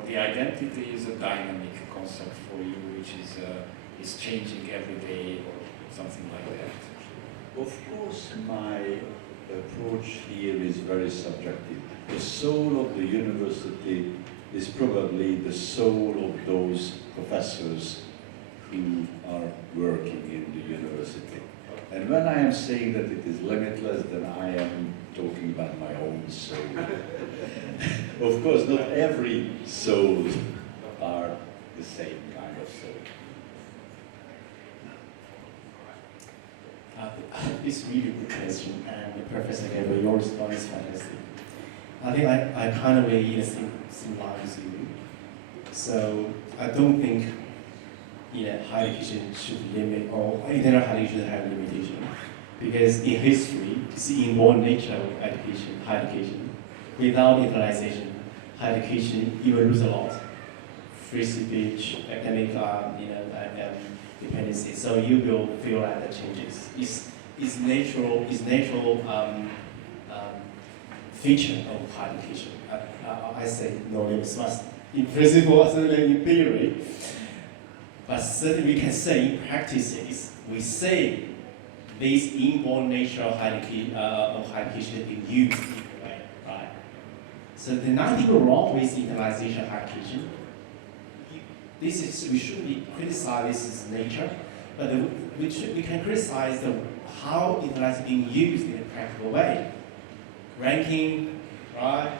the identity is a dynamic concept for you, which is changing every day, or something like that? Of course, my approach here is very subjective. The soul of the university is probably the soul of those professors who are working in the university. And when I am saying that it is limitless, then I am talking about my own soul. Of course, not every soul are the same kind of soul. It's really good question, and Professor Gábor, your response is fantastic. I think I kind of really in the same line as you. So I don't think higher education should limit, or internal higher education should have a limitation. Because in history, it's the inborn nature of education, higher education. Without internationalization, higher education, you will lose a lot. Free speech, academic, dependency. So you will feel like that changes. It's natural feature of higher education. I say no limits must in principle, certainly in theory. But certainly we can say in practices, we say this inborn nature of higher education is being used in a way, right? So there's nothing wrong with internationalization of higher education. We shouldn't be criticize this is nature, but we can criticize how internationalization is being used in a practical way. Ranking, right?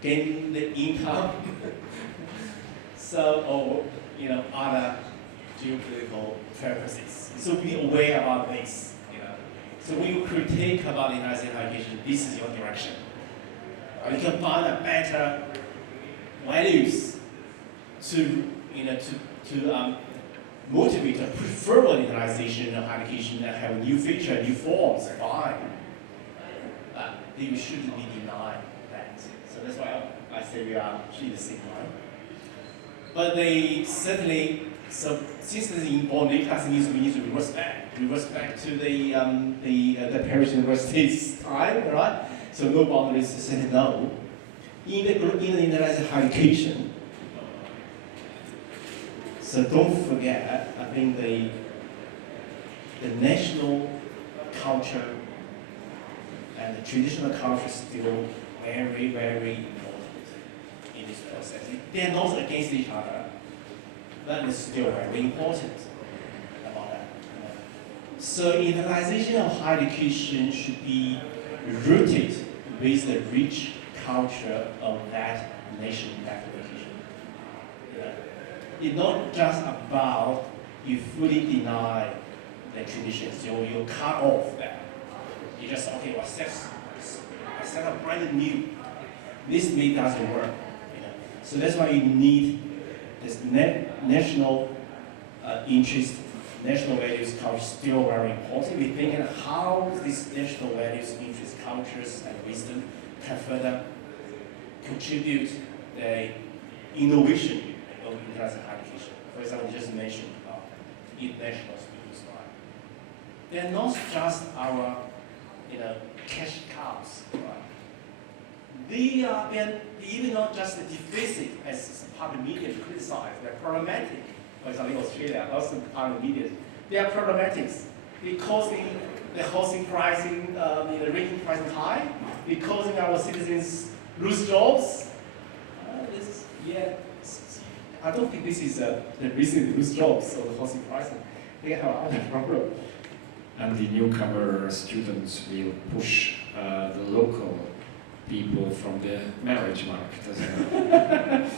Gaining the income. So, or other geopolitical purposes. So be aware about this. So when you critique about international education, this is your direction. You can find a better values to motivate a preferable internationalization of education that have new feature, new forms, fine. But you shouldn't be denied that. So that's why I say we are in the same line. But they certainly, so since the inborn nature, we need to reverse back to the Paris University's time, right? So no boundaries to say no. In the international higher education, so don't forget, I think the national culture and the traditional culture is still very, very important in this process. They're not against each other, but it's still very important about that. So internationalization of higher education should be rooted with the rich culture of that nation, that education. It's not just about you fully deny the traditions, you cut off that. You just, okay, well, I set up brand new. This doesn't work. So that's why you need this national interest, national values culture still very important. We're thinking how these national values, interests, cultures, and wisdom can further contribute the innovation of international education. For example, you just mentioned international students, right? They're not just our, cash cows, right? They're even not just the deficit as public media criticize. They're problematic. For example, in Australia, also public media, they are problematic. They're causing the housing pricing, the renting pricing high. They're causing our citizens lose jobs. I don't think this is the reason they lose jobs or the housing pricing. They have other problems. And the newcomer students will push the local people from the marriage market as well.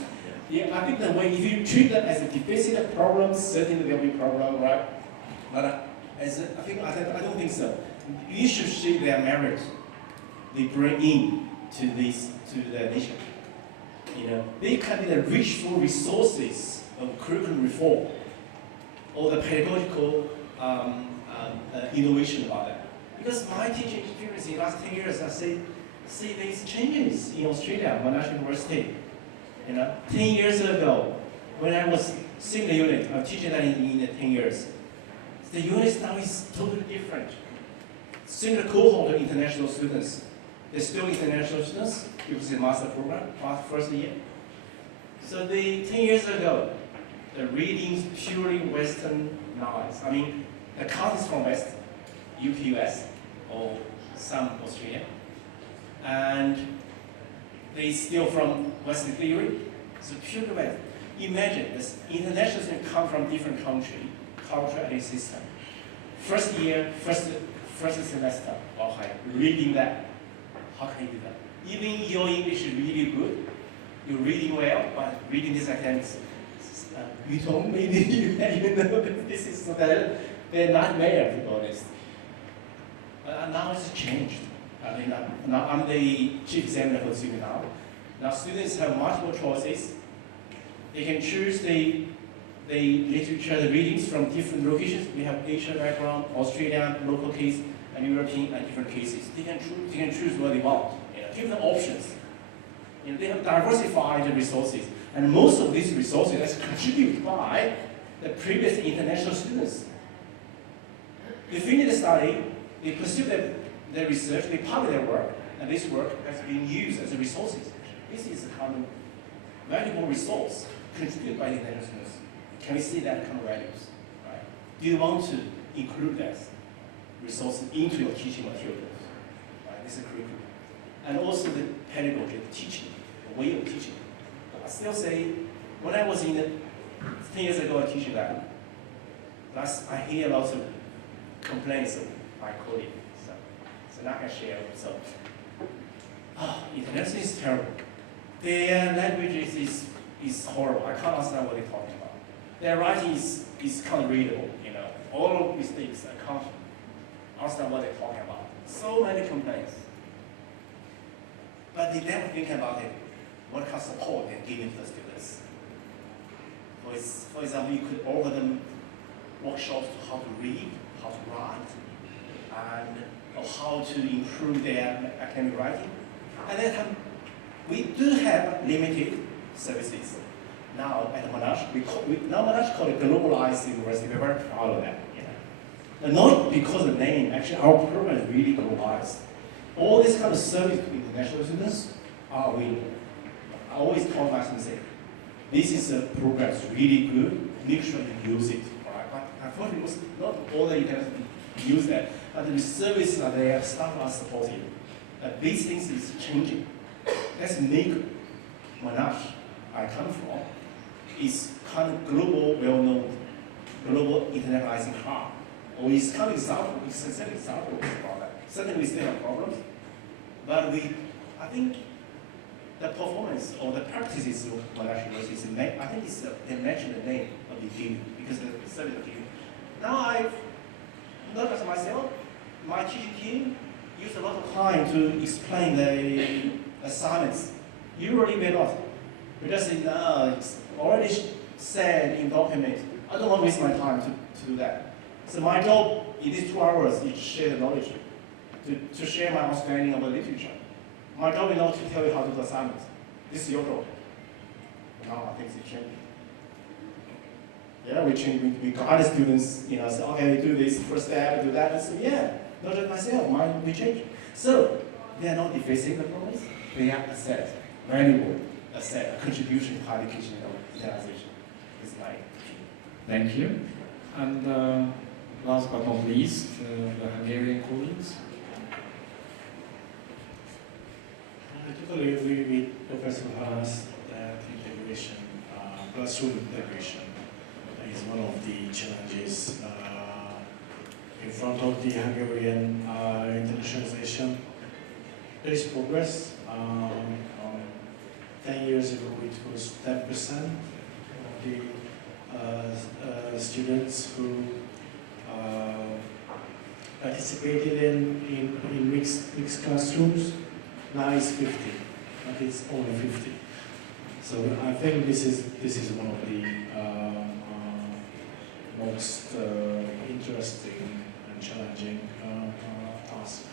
Yeah, I think that way, if you treat them as a deficit problem, certainly there will be a problem, right? But I don't think so. You should see their merit they bring in to the nation. They can be the rich resources of curriculum reform or the pedagogical innovation about that. Because my teaching experience in the last 10 years, I see these changes in Australia, Monash University. 10 years ago, when I was seeing the unit, I was teaching that in 10 years. The unit now is totally different. Similar cohort of international students. They're still international students because it's a master program, first year. So 10 years ago, the readings purely Western knowledge. I mean, the content from West, US, or some Australia. And they steal from Western theory, so pure West. Imagine this international students come from different country, culture and system. First year, first semester, or higher, reading that. How can you do that? Even your English is really good, you're reading well, but reading this academics, you don't maybe you know this is so that they're not there, to be honest. Now it's changed. I mean, now I'm the chief examiner for the student now. Now students have multiple choices. They can choose the literature, the readings from different locations. We have Asian background, Australian, local case, and European, and different cases. They can choose what they want. Give them options. They have diversified the resources, and most of these resources are contributed by the previous international students. They finish the study, they pursue their research, they publish their work, and this work has been used as a resources. This is a kind of valuable resource contributed by the international students. Can we see that kind of values? Right? Do you want to include that resources into your teaching materials? Right? This is curriculum. And also the pedagogy, the teaching, the way of teaching. I still say, when I was 10 years ago teaching that, I hear lots of complaints of my colleagues. So now I can share. So, international is terrible. Their language is horrible. I can't understand what they're talking about. Their writing is kind of readable, All of mistakes, I can't understand what they're talking about. So many complaints. But they never think about it. What kind of support they're giving to the students. For example, you could offer them workshops to how to read, how to write, and how to improve their academic writing. And then we do have limited services. Now at Monash, Monash called it globalized university. We're very proud of that. And not because of the name, actually our program is really globalized. All this kind of service to international students are available. I always tell my students, this is a program that's really good, make sure you use it. Right? But unfortunately, not all the international students use that, but the services are there, staff are supporting. These things is changing. Let's make Monash, I come from, is kind of global, well-known, global internationalizing hub. or it's kind of example, it's set examples about that. Certainly we still have problems, but I think the performance or the practices of Monash University is, I think it's, they mentioned the name of the dean because the study of the dean. Now I've noticed myself, my teaching team use a lot of time to explain the assignments. Usually we're not. We just say, no, it's already said in document. I don't want to waste my time to do that. So my job in these 2 hours is to share the knowledge, to share my understanding of the literature. My job is not to tell you how to do assignments. This is your job. Now I think it's changing. Yeah, we guide students, you know, say, okay, do this first step, do that, and so yeah, not just myself, mine will change. So they are not defacing the progress, they are asset, valuable asset, a contribution to higher education or internationalization. It's my Thank you. And last but not least, the Hungarian colleagues. I totally agree with Professor Halász that integration, classroom integration, is one of the challenges in front of the Hungarian internationalization. There is progress. 10 years ago it was 10% of the students who participated in mixed classrooms. Now it's 50, but it's only 50. So I think this is one of the most interesting and challenging tasks.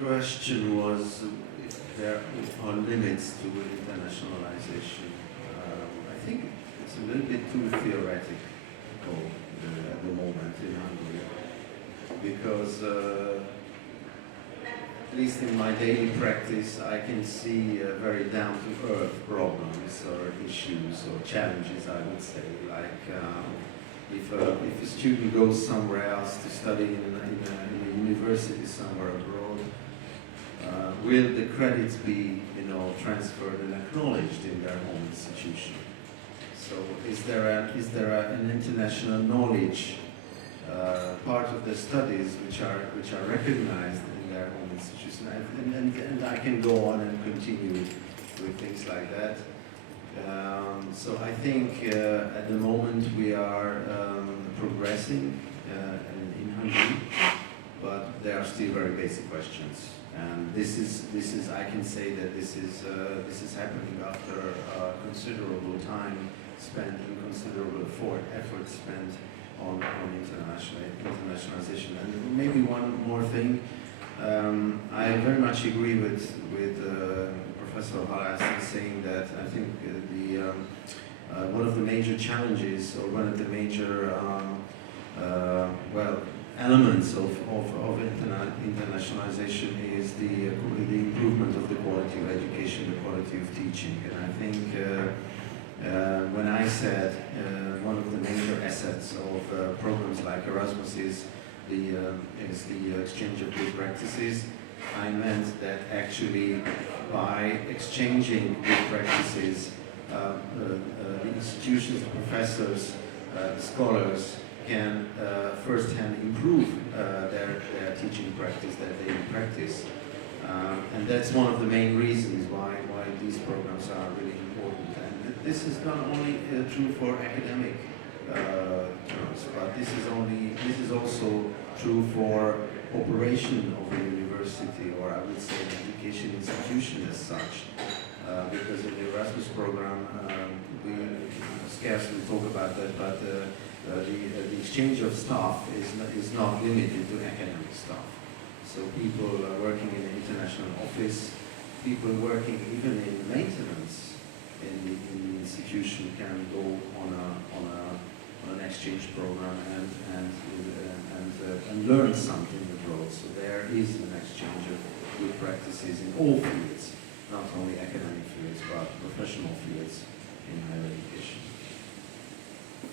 The question was if there are limits to internationalization. I think it's a little bit too theoretical at the moment in Hungary, because at least in my daily practice I can see very down-to-earth problems or issues or challenges, I would say, like if a student goes somewhere else to study in a university somewhere abroad, will the credits be, transferred and acknowledged in their home institution? So is there an international knowledge part of the studies which are recognized in their home institution? And I can go on and continue with things like that. So I think at the moment we are progressing in Hungary, but there are still very basic questions. And this is I can say that this is happening after considerable time spent and considerable effort spent on internationalization. And maybe one more thing, I very much agree with Professor Halász in saying that I think one of the major challenges, or one of the major elements of internationalization is the improvement of the quality of education, the quality of teaching. And I think when I said one of the major assets of programs like Erasmus is the exchange of good practices, I meant that actually by exchanging good practices, the institutions, the professors, the scholars can firsthand improve their teaching practice, their daily practice. And that's one of the main reasons why these programs are really important. And this is not only true for academic terms, but this is also true for operation of a university, or I would say an education institution as such. Because in the Erasmus program, we scarcely talk about that, but the exchange of staff is not limited to academic staff. So people working in an international office, people working even in maintenance in the institution can go on an exchange program and learn something abroad. So there is an exchange of good practices in all fields, not only academic fields, but professional fields in higher education.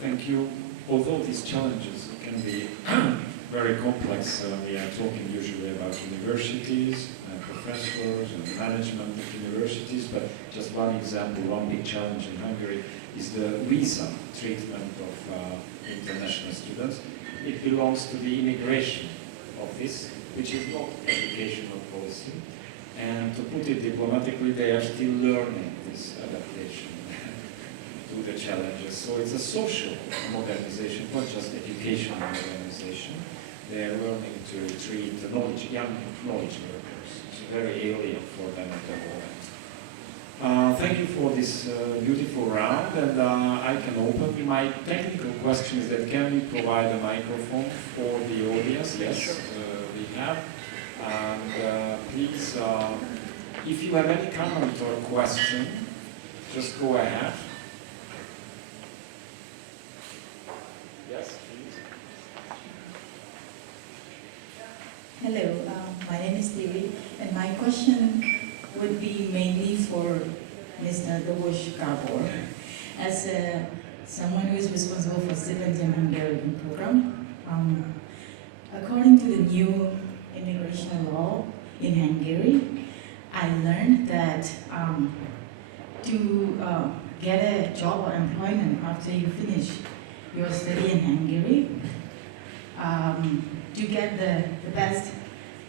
Thank you. Although these challenges can be very complex, we are talking usually about universities, professors and management of universities, but just one example, one big challenge in Hungary is the visa treatment of international students. It belongs to the immigration office, which is not educational policy. And to put it diplomatically, they are still learning this adaptation to the challenges. So it's a social modernization, not just educational modernization. They are learning to treat the young knowledge workers. It's very alien for them at the moment. Thank you for this beautiful round, and I can open. My technical question is that can we provide a microphone for the audience? Yes, sure. We have. And please, if you have any comment or question, just go ahead. Yes, please. Hello, my name is Devi, and my question would be mainly for Mr. Dobos Gábor. As someone who is responsible for Stipendium Hungarian program, according to the new immigration law in Hungary, I learned that to get a job or employment after you finish your study in Hungary, to get the best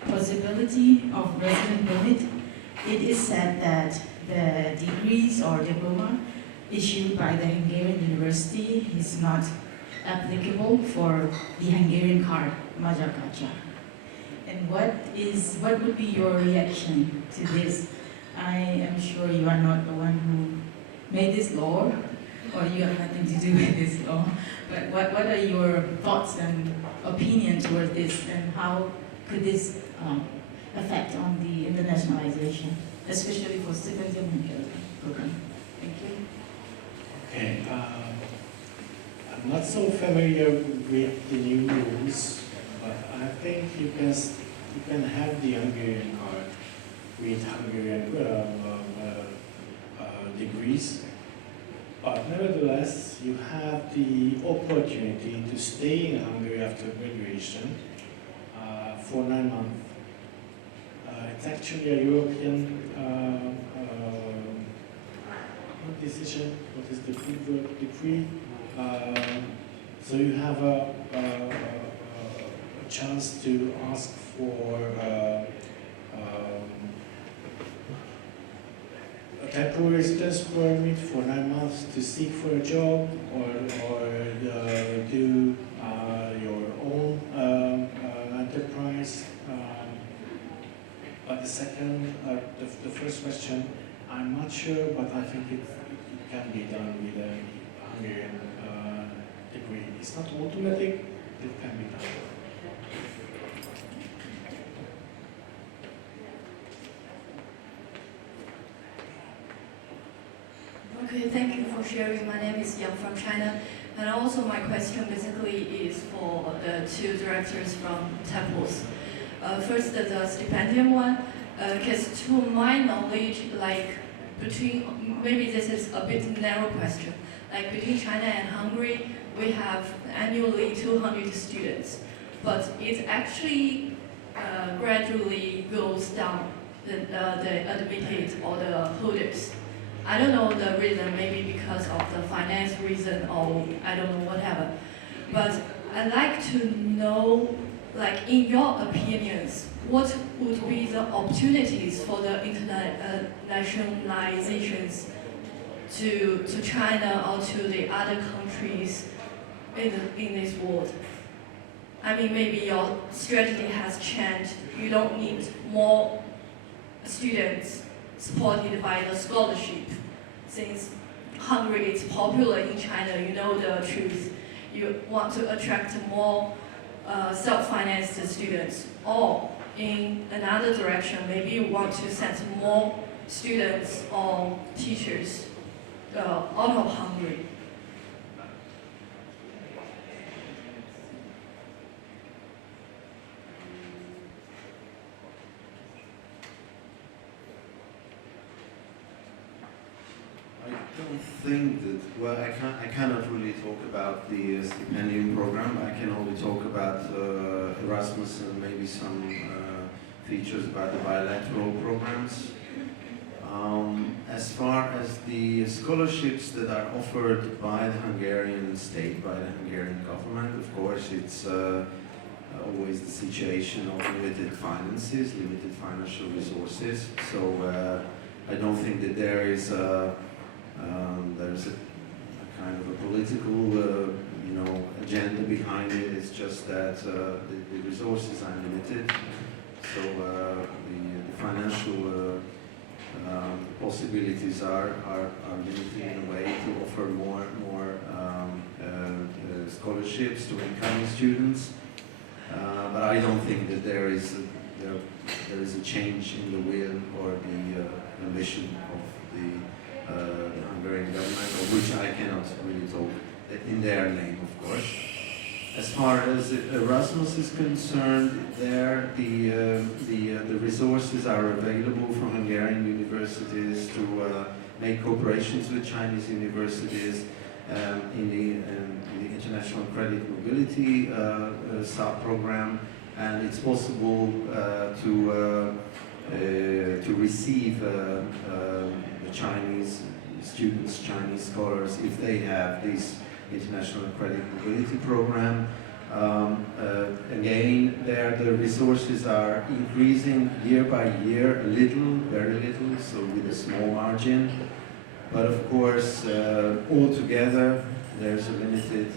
possibility of resident permit, it is said that the degrees or diploma issued by the Hungarian university is not applicable for the Hungarian card, Magyar Kártya. And what would be your reaction to this? I am sure you are not the one who made this law, or you have nothing to do with this law. But what are your thoughts and opinion toward this, and how could this affect on the internationalization, especially for Stipendium program? Thank you. Okay. I'm not so familiar with the new rules, but I think you can have the Hungarian card with Hungarian degrees, but nevertheless you have the opportunity to stay in Hungary after graduation for 9 months. It's actually a European decision. What is the decree? So you have a chance to ask for a temporary residence permit for 9 months to seek for a job, or do your own enterprise. But the first question, I'm not sure, but I think it can be done with a Hungarian degree. It's not automatic, it can be done. Okay, thank you for sharing. My name is Yang from China. And also my question basically is for the two directors from Tempus. First, the stipendium one, because to my knowledge, like between, maybe this is a bit narrow question, like between China and Hungary, we have annually 200 students, but it actually gradually goes down, the admitted or the holders. I don't know the reason, maybe because of the finance reason or I don't know whatever. But I'd like to know, like in your opinions, what would be the opportunities for the internationalizations to China or to the other countries in this world? I mean, maybe your strategy has changed. You don't need more students supported by the scholarship. Since Hungary is popular in China, you know the truth. You want to attract more self-financed students. Or in another direction, maybe you want to send more students or teachers out of Hungary. I don't think that, well, I cannot really talk about the stipendium program. I can only talk about Erasmus and maybe some features about the bilateral programs. As far as the scholarships that are offered by the Hungarian state, by the Hungarian government, of course it's always the situation of limited finances, limited financial resources. So I don't think that there's a kind of a political agenda behind it. It's just that the resources are limited. So the financial possibilities are limited in a way to offer more scholarships to incoming students. But I don't think that there is a change in the will or the ambition of the Hungarian government, of which I cannot really talk in their name, of course. As far as Erasmus is concerned, there the resources are available for Hungarian universities to make cooperations with Chinese universities in the International Credit Mobility sub-program, and it's possible to receive the Chinese students, Chinese scholars, if they have this International Credit Mobility program. Again, there the resources are increasing year by year, a little, very little, so with a small margin. But of course, altogether, there's a limited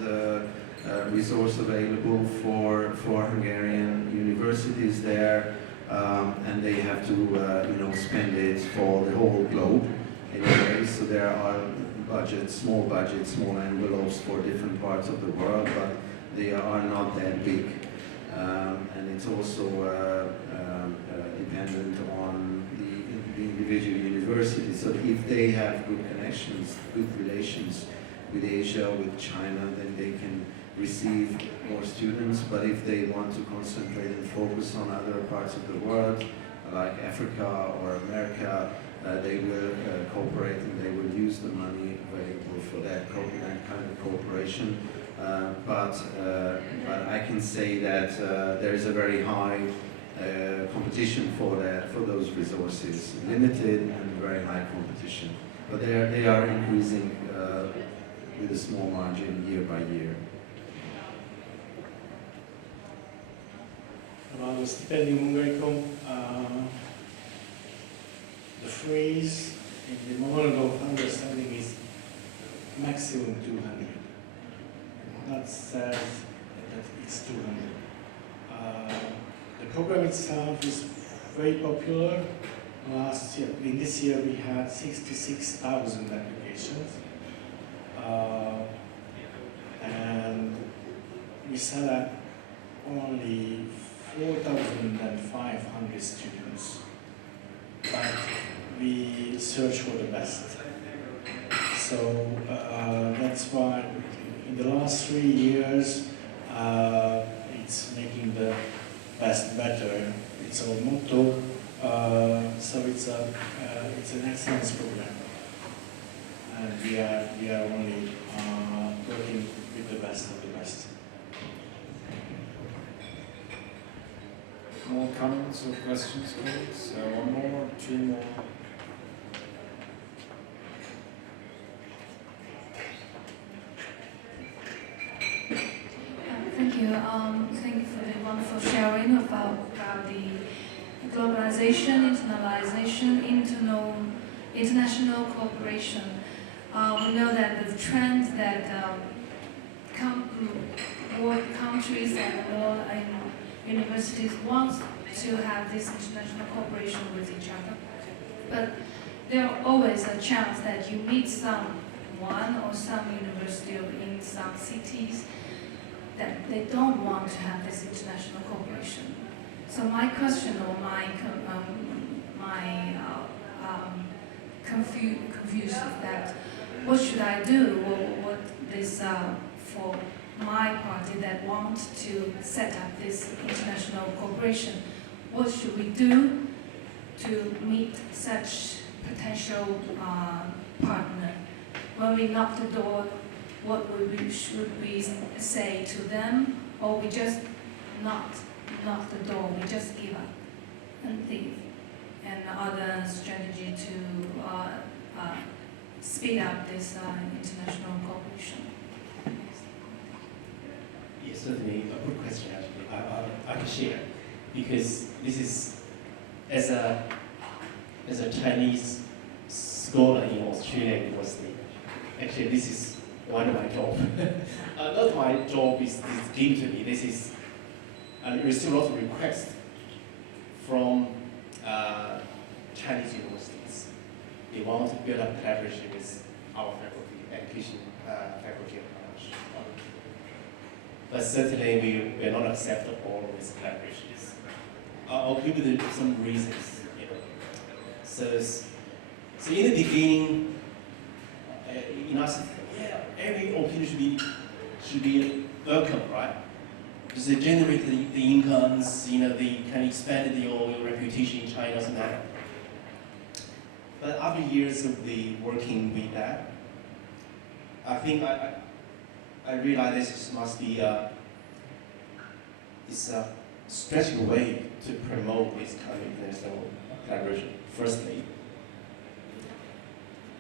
resource available for Hungarian universities there, and they have to spend it for the whole globe anyway. So there are small envelopes for different parts of the world, but they are not that big. And it's also dependent on the individual university. So if they have good connections, good relations with Asia, with China, then they can receive more students. But if they want to concentrate and focus on other parts of the world, like Africa or America, they will cooperate and they will use the money available for that kind of cooperation. But I can say that there is a very high competition for those resources, limited and very high competition. But they are increasing with a small margin year by year. About the stipendium Hungarikum, the phrase in the memorandum of understanding is maximum 200. That says that it's 200. The program itself is very popular. In this year we had 66,000 applications. And we select only 4,500 students. But we search for the best. So that's why in the last 3 years it's making the best better. It's our motto. So it's an excellence program, and we are only working with the best of the best. More comments or questions, colleagues? One more, two more. Thank you. Thank you for the wonderful sharing about the globalization, internationalization, international cooperation. We know that the trend that more countries and more universities want to have this international cooperation with each other. But there are always a chance that you meet someone or some university in some cities that they don't want to have this international cooperation. So my question or my confusion is that what should I do? What this for my party that want to set up this international cooperation? What should we do to meet such potential partner? When we knock the door, what should we say to them, or we just not knock the door, we just give up? and leave, and other strategy to speed up this international cooperation? Yes, certainly a good question actually. I can share, because this is, as a Chinese scholar in Australian University, actually this is one of my job. Not my job is given to me. This is, I receive a lot of requests from Chinese universities. They want to build up collaboration with our faculty, education faculty of Monash. But certainly we will not accept all of these collaborations. I'll give you some reasons. You know. So in the beginning, every opinion should be welcome, right? Because they generate the incomes, they can expand your reputation in China and that. But after years of the working with that, I think I realized this must be it's a strategic way to promote this kind of international collaboration. Firstly,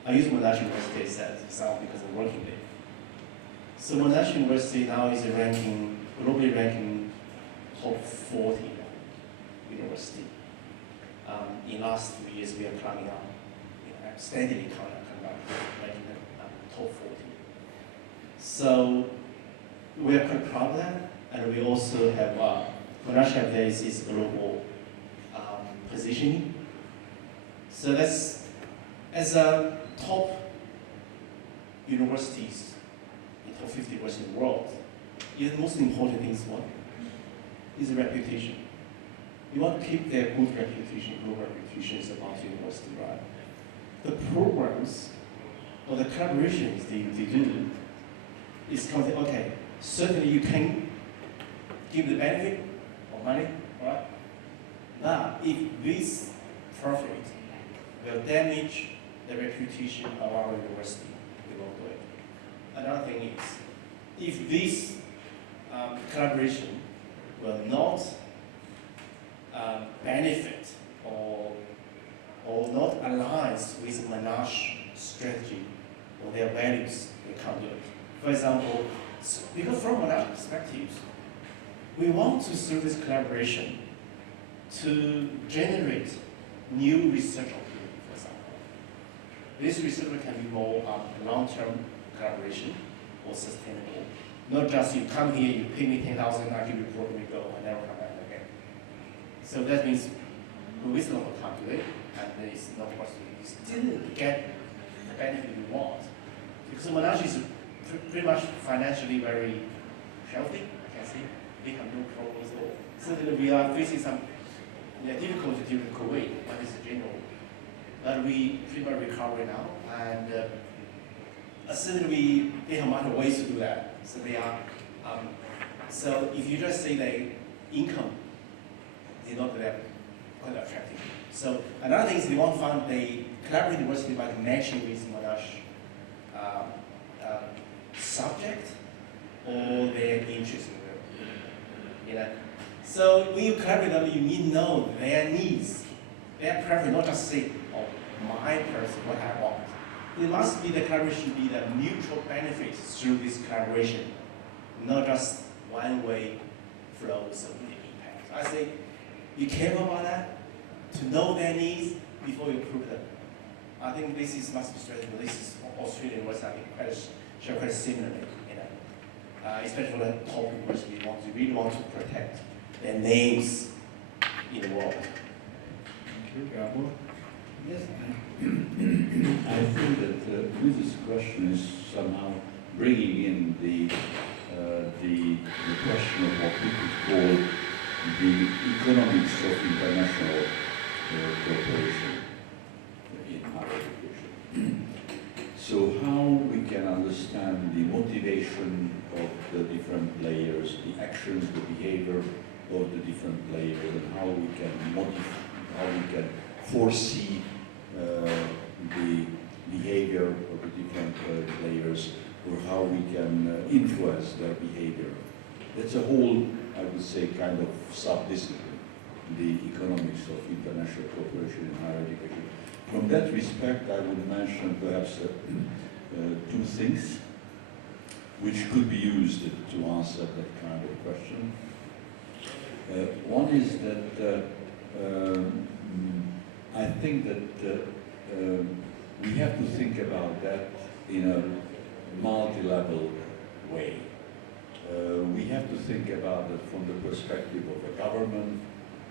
I use Monash University as an example because I'm working there. So Monash University now is globally ranking top 40 university. In the last 3 years, we are climbing up, steadily climbing up, ranking top 40. So we are quite proud of that, and we also have Monash have this global positioning. So that's as a top universities in top 50 universities in the world. The most important thing is what? Is the reputation. You want to keep their good reputation, global reputation is about university, right? The programs or the collaborations they do is something, okay, certainly you can give the benefit of money, right? Now, if this profit will damage the reputation of our university, we won't do it. Another thing is, if this collaboration will not benefit or not align with Monash strategy or their values, we can't do it. For example, because from Monash perspective, we want to through this collaboration to generate new research opportunities, for example. This research can be more long-term collaboration or sustainable. Not just you come here, you pay me 10,000, I give you report, we go, and never come back again. So that means we waste a lot of time today, and there is no possibility. You still get the benefit you want. Because Monash is pretty much financially very healthy, I can see. They have no problems at all. Certainly we are facing some difficulty during COVID, but it's general. But we pretty much recover now, and certainly they have much ways to do that. So they are, so if you just say the income, they're not that quite attractive. So another thing is they want to find the collaborative university by matching with Monash subject or their interest in it. So when you collaborate with them, you need to know their needs, their preference, not just say, oh, my person, what I want. It must be the collaboration be the mutual benefits through this collaboration, not just one-way flows of the impact. I say, be careful about that, to know their needs before you approve them. I think this is must be strategic. This is Australian university, I think, quite similarly, especially for the top university, we really want to protect their names in the world. Thank you, Gábor. Yes, I think that this question is somehow bringing in the question of what we could call the economics of international cooperation in higher education. So how we can understand the motivation of the different players, the actions, the behavior of the different players, and how we can modify, how we can foresee the behavior of the different players, or how we can influence their behavior. That's a whole, I would say, kind of sub-discipline. the economics of international cooperation in higher education. From that respect, I would mention perhaps two things which could be used to answer that kind of question. One is that I think that we have to think about that in a multi-level way. We have to think about it from the perspective of a government,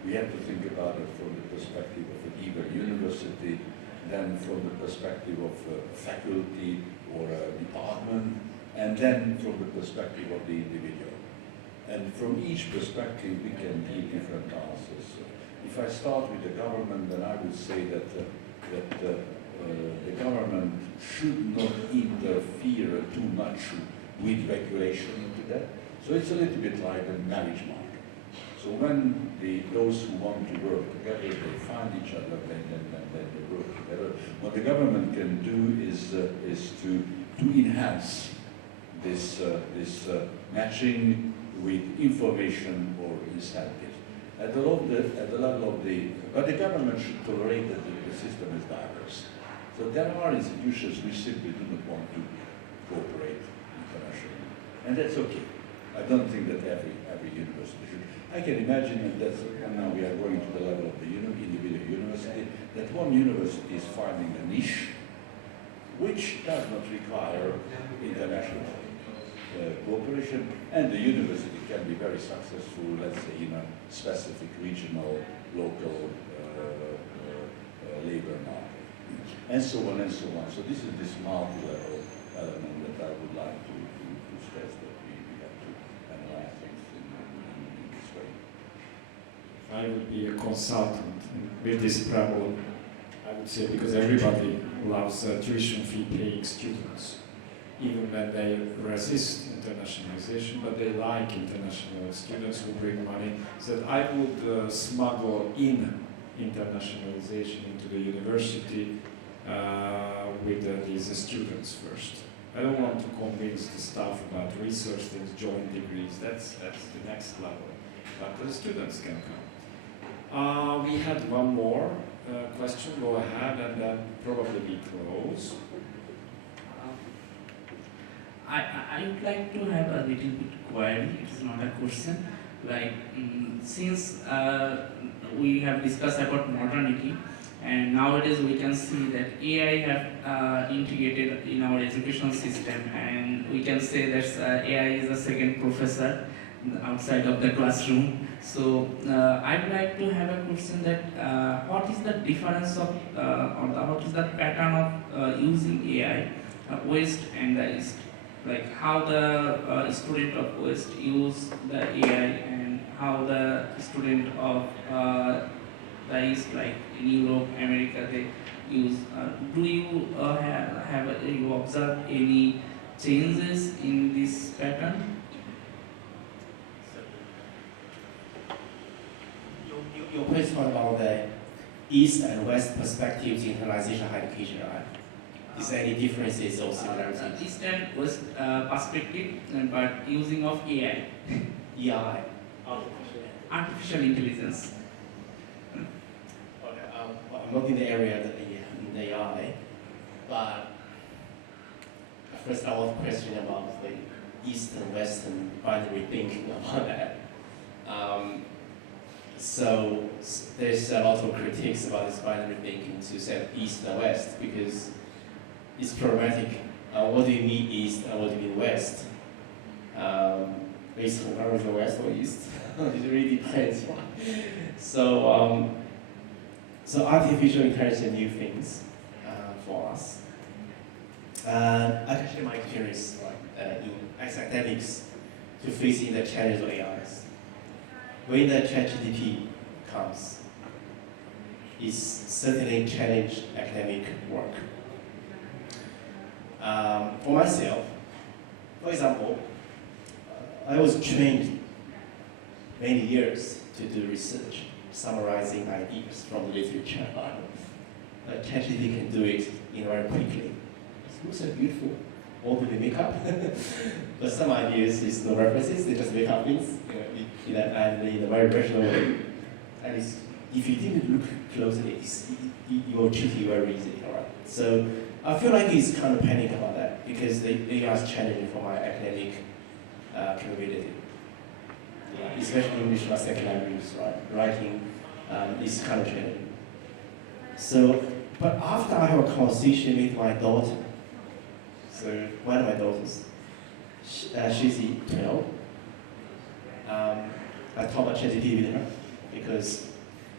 we have to think about it from the perspective of a given university, then from the perspective of a faculty or a department, and then from the perspective of the individual. And from each perspective we can give different answers. If I start with the government, then I would say that the government should not interfere too much with regulation into that. So it's a little bit like a marriage market. So when those who want to work together, they find each other, then they work together. What the government can do is to enhance this matching with information or incentives. At the level of but the government should tolerate that the system is diverse. So there are institutions which simply do not want to cooperate internationally, and that's okay. I don't think that every university should. I can imagine that now we are going to the level of the individual university, that one university is finding a niche which does not require international cooperation, and the university can be very successful, let's say, in a specific regional, local labor market, and so on and so on. So this is this multi-level element that I would like to stress, that we have to analyze things in this way. I would be a consultant with this problem, I would say, because everybody loves tuition fee paying students, even when they resist internationalization, but they like international students who bring money. So I would smuggle in internationalization into the university with these students first. I don't want to convince the staff about research things, joint degrees, that's the next level. But the students can come. We had one more question, go ahead, and then probably we close. I would like to have a little bit query, it's not a question. Like, since we have discussed about modernity, and nowadays we can see that AI have integrated in our education system, and we can say that AI is a second professor outside of the classroom. So I'd like to have a question that what is the difference of, or what is the pattern of using AI, West and the East? Like how the student of West use the AI and how the student of the East, like in Europe, America, they use. Do you you observe any changes in this pattern? Your question about the East and West perspectives in internationalization of higher education, right? Is there any differences or similarities? East and West perspective, but using of AI. AI. Artificial intelligence. Okay, I'm not in the area of the AI, but first I want to question about the East and West and binary thinking about that. So there's a lot of critiques about this binary thinking to say East and West because it's problematic. What do you mean East and what do you mean West? East or West or East? It really depends. So artificial intelligence are new things for us. I can share my experience in academics to facing the challenge of AIs. When the ChatGPT comes, it's certainly challenge academic work. For myself, for example, I was trained many years to do research, summarizing ideas from literature. ChatGPT can do it very quickly. It looks so beautiful. All the makeup, but some ideas is no references. They just make up things, and in a very rational way. at least if you didn't look closely, you're cheating very easily, all right? So I feel like he's kind of panic about that because they are challenging for my academic capability. Especially English as second language, right? Writing is kind of challenging. So, but after I have a conversation with my daughter, so one of my daughters, she's 12. I talk about ChatGPT with her because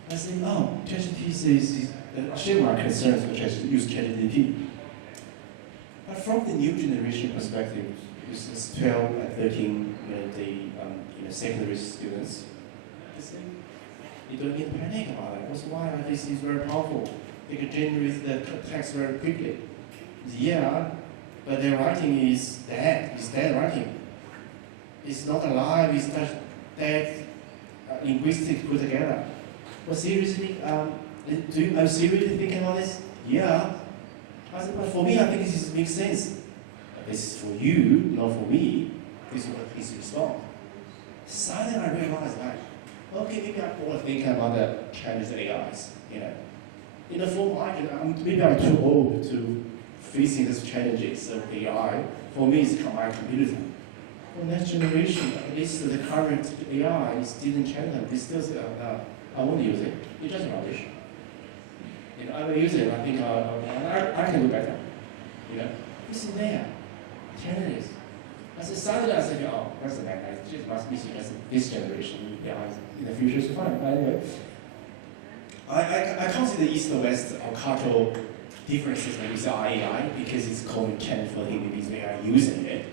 I said, oh, ChatGPT says, I share my concerns with use ChatGPT. But from the new generation perspective, it's 12 and 13, secondary students, I say, you don't need to panic about it. That's why this is very powerful. They can generate the text very quickly. Yeah, but their writing is dead. It's dead writing. It's not alive. It's just dead linguistic put together. But seriously, are you seriously thinking about this? Yeah. I said, but for me, I think this makes sense. But this is for you, not for me. This is what his response. Suddenly I realized that, okay, maybe I'm more thinking about the Chinese AIs, for maybe I'm too old to facing these challenges of AI. For me, it's my computer. For next generation, at least the current AI is still challenge them. They still say, I won't use it. It's just rubbish. I will use it. I think I can do better. It's in there. Challenges. I said, suddenly I said, oh, that's the bad guy. It must be seen as this generation. Yeah, in the future is fine. But anyway, I consider East and West or cultural differences when you say AI because it's common challenge for him because we are using it.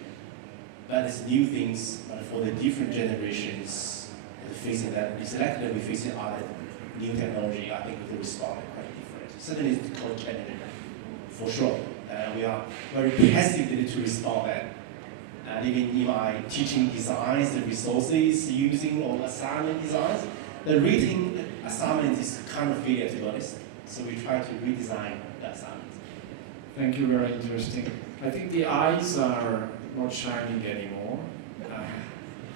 But it's new things for the different generations facing that. It's likely that we're facing other new technology. I think the response is quite different. Certainly, it's called challenging for sure. We are very passively to respond that. And even in my teaching designs, the resources using or assignment designs, the written assignment is kind of failure, to be honest. So we try to redesign the assignment. Thank you, very interesting. I think the eyes are not shining anymore.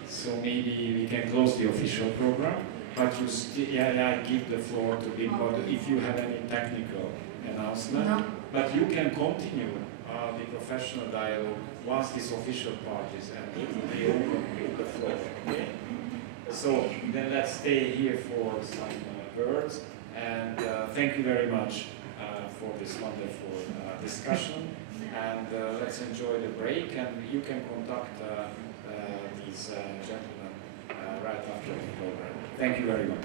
So maybe we can close the official program. But I give the floor to Bimbo if you have any technical announcement. No. But you can continue the professional dialogue once this official part is ended. They open with the floor. Okay? So then let's stay here for some words. And thank you very much for this wonderful discussion. And let's enjoy the break. And you can contact these gentlemen right after the program. Thank you very much.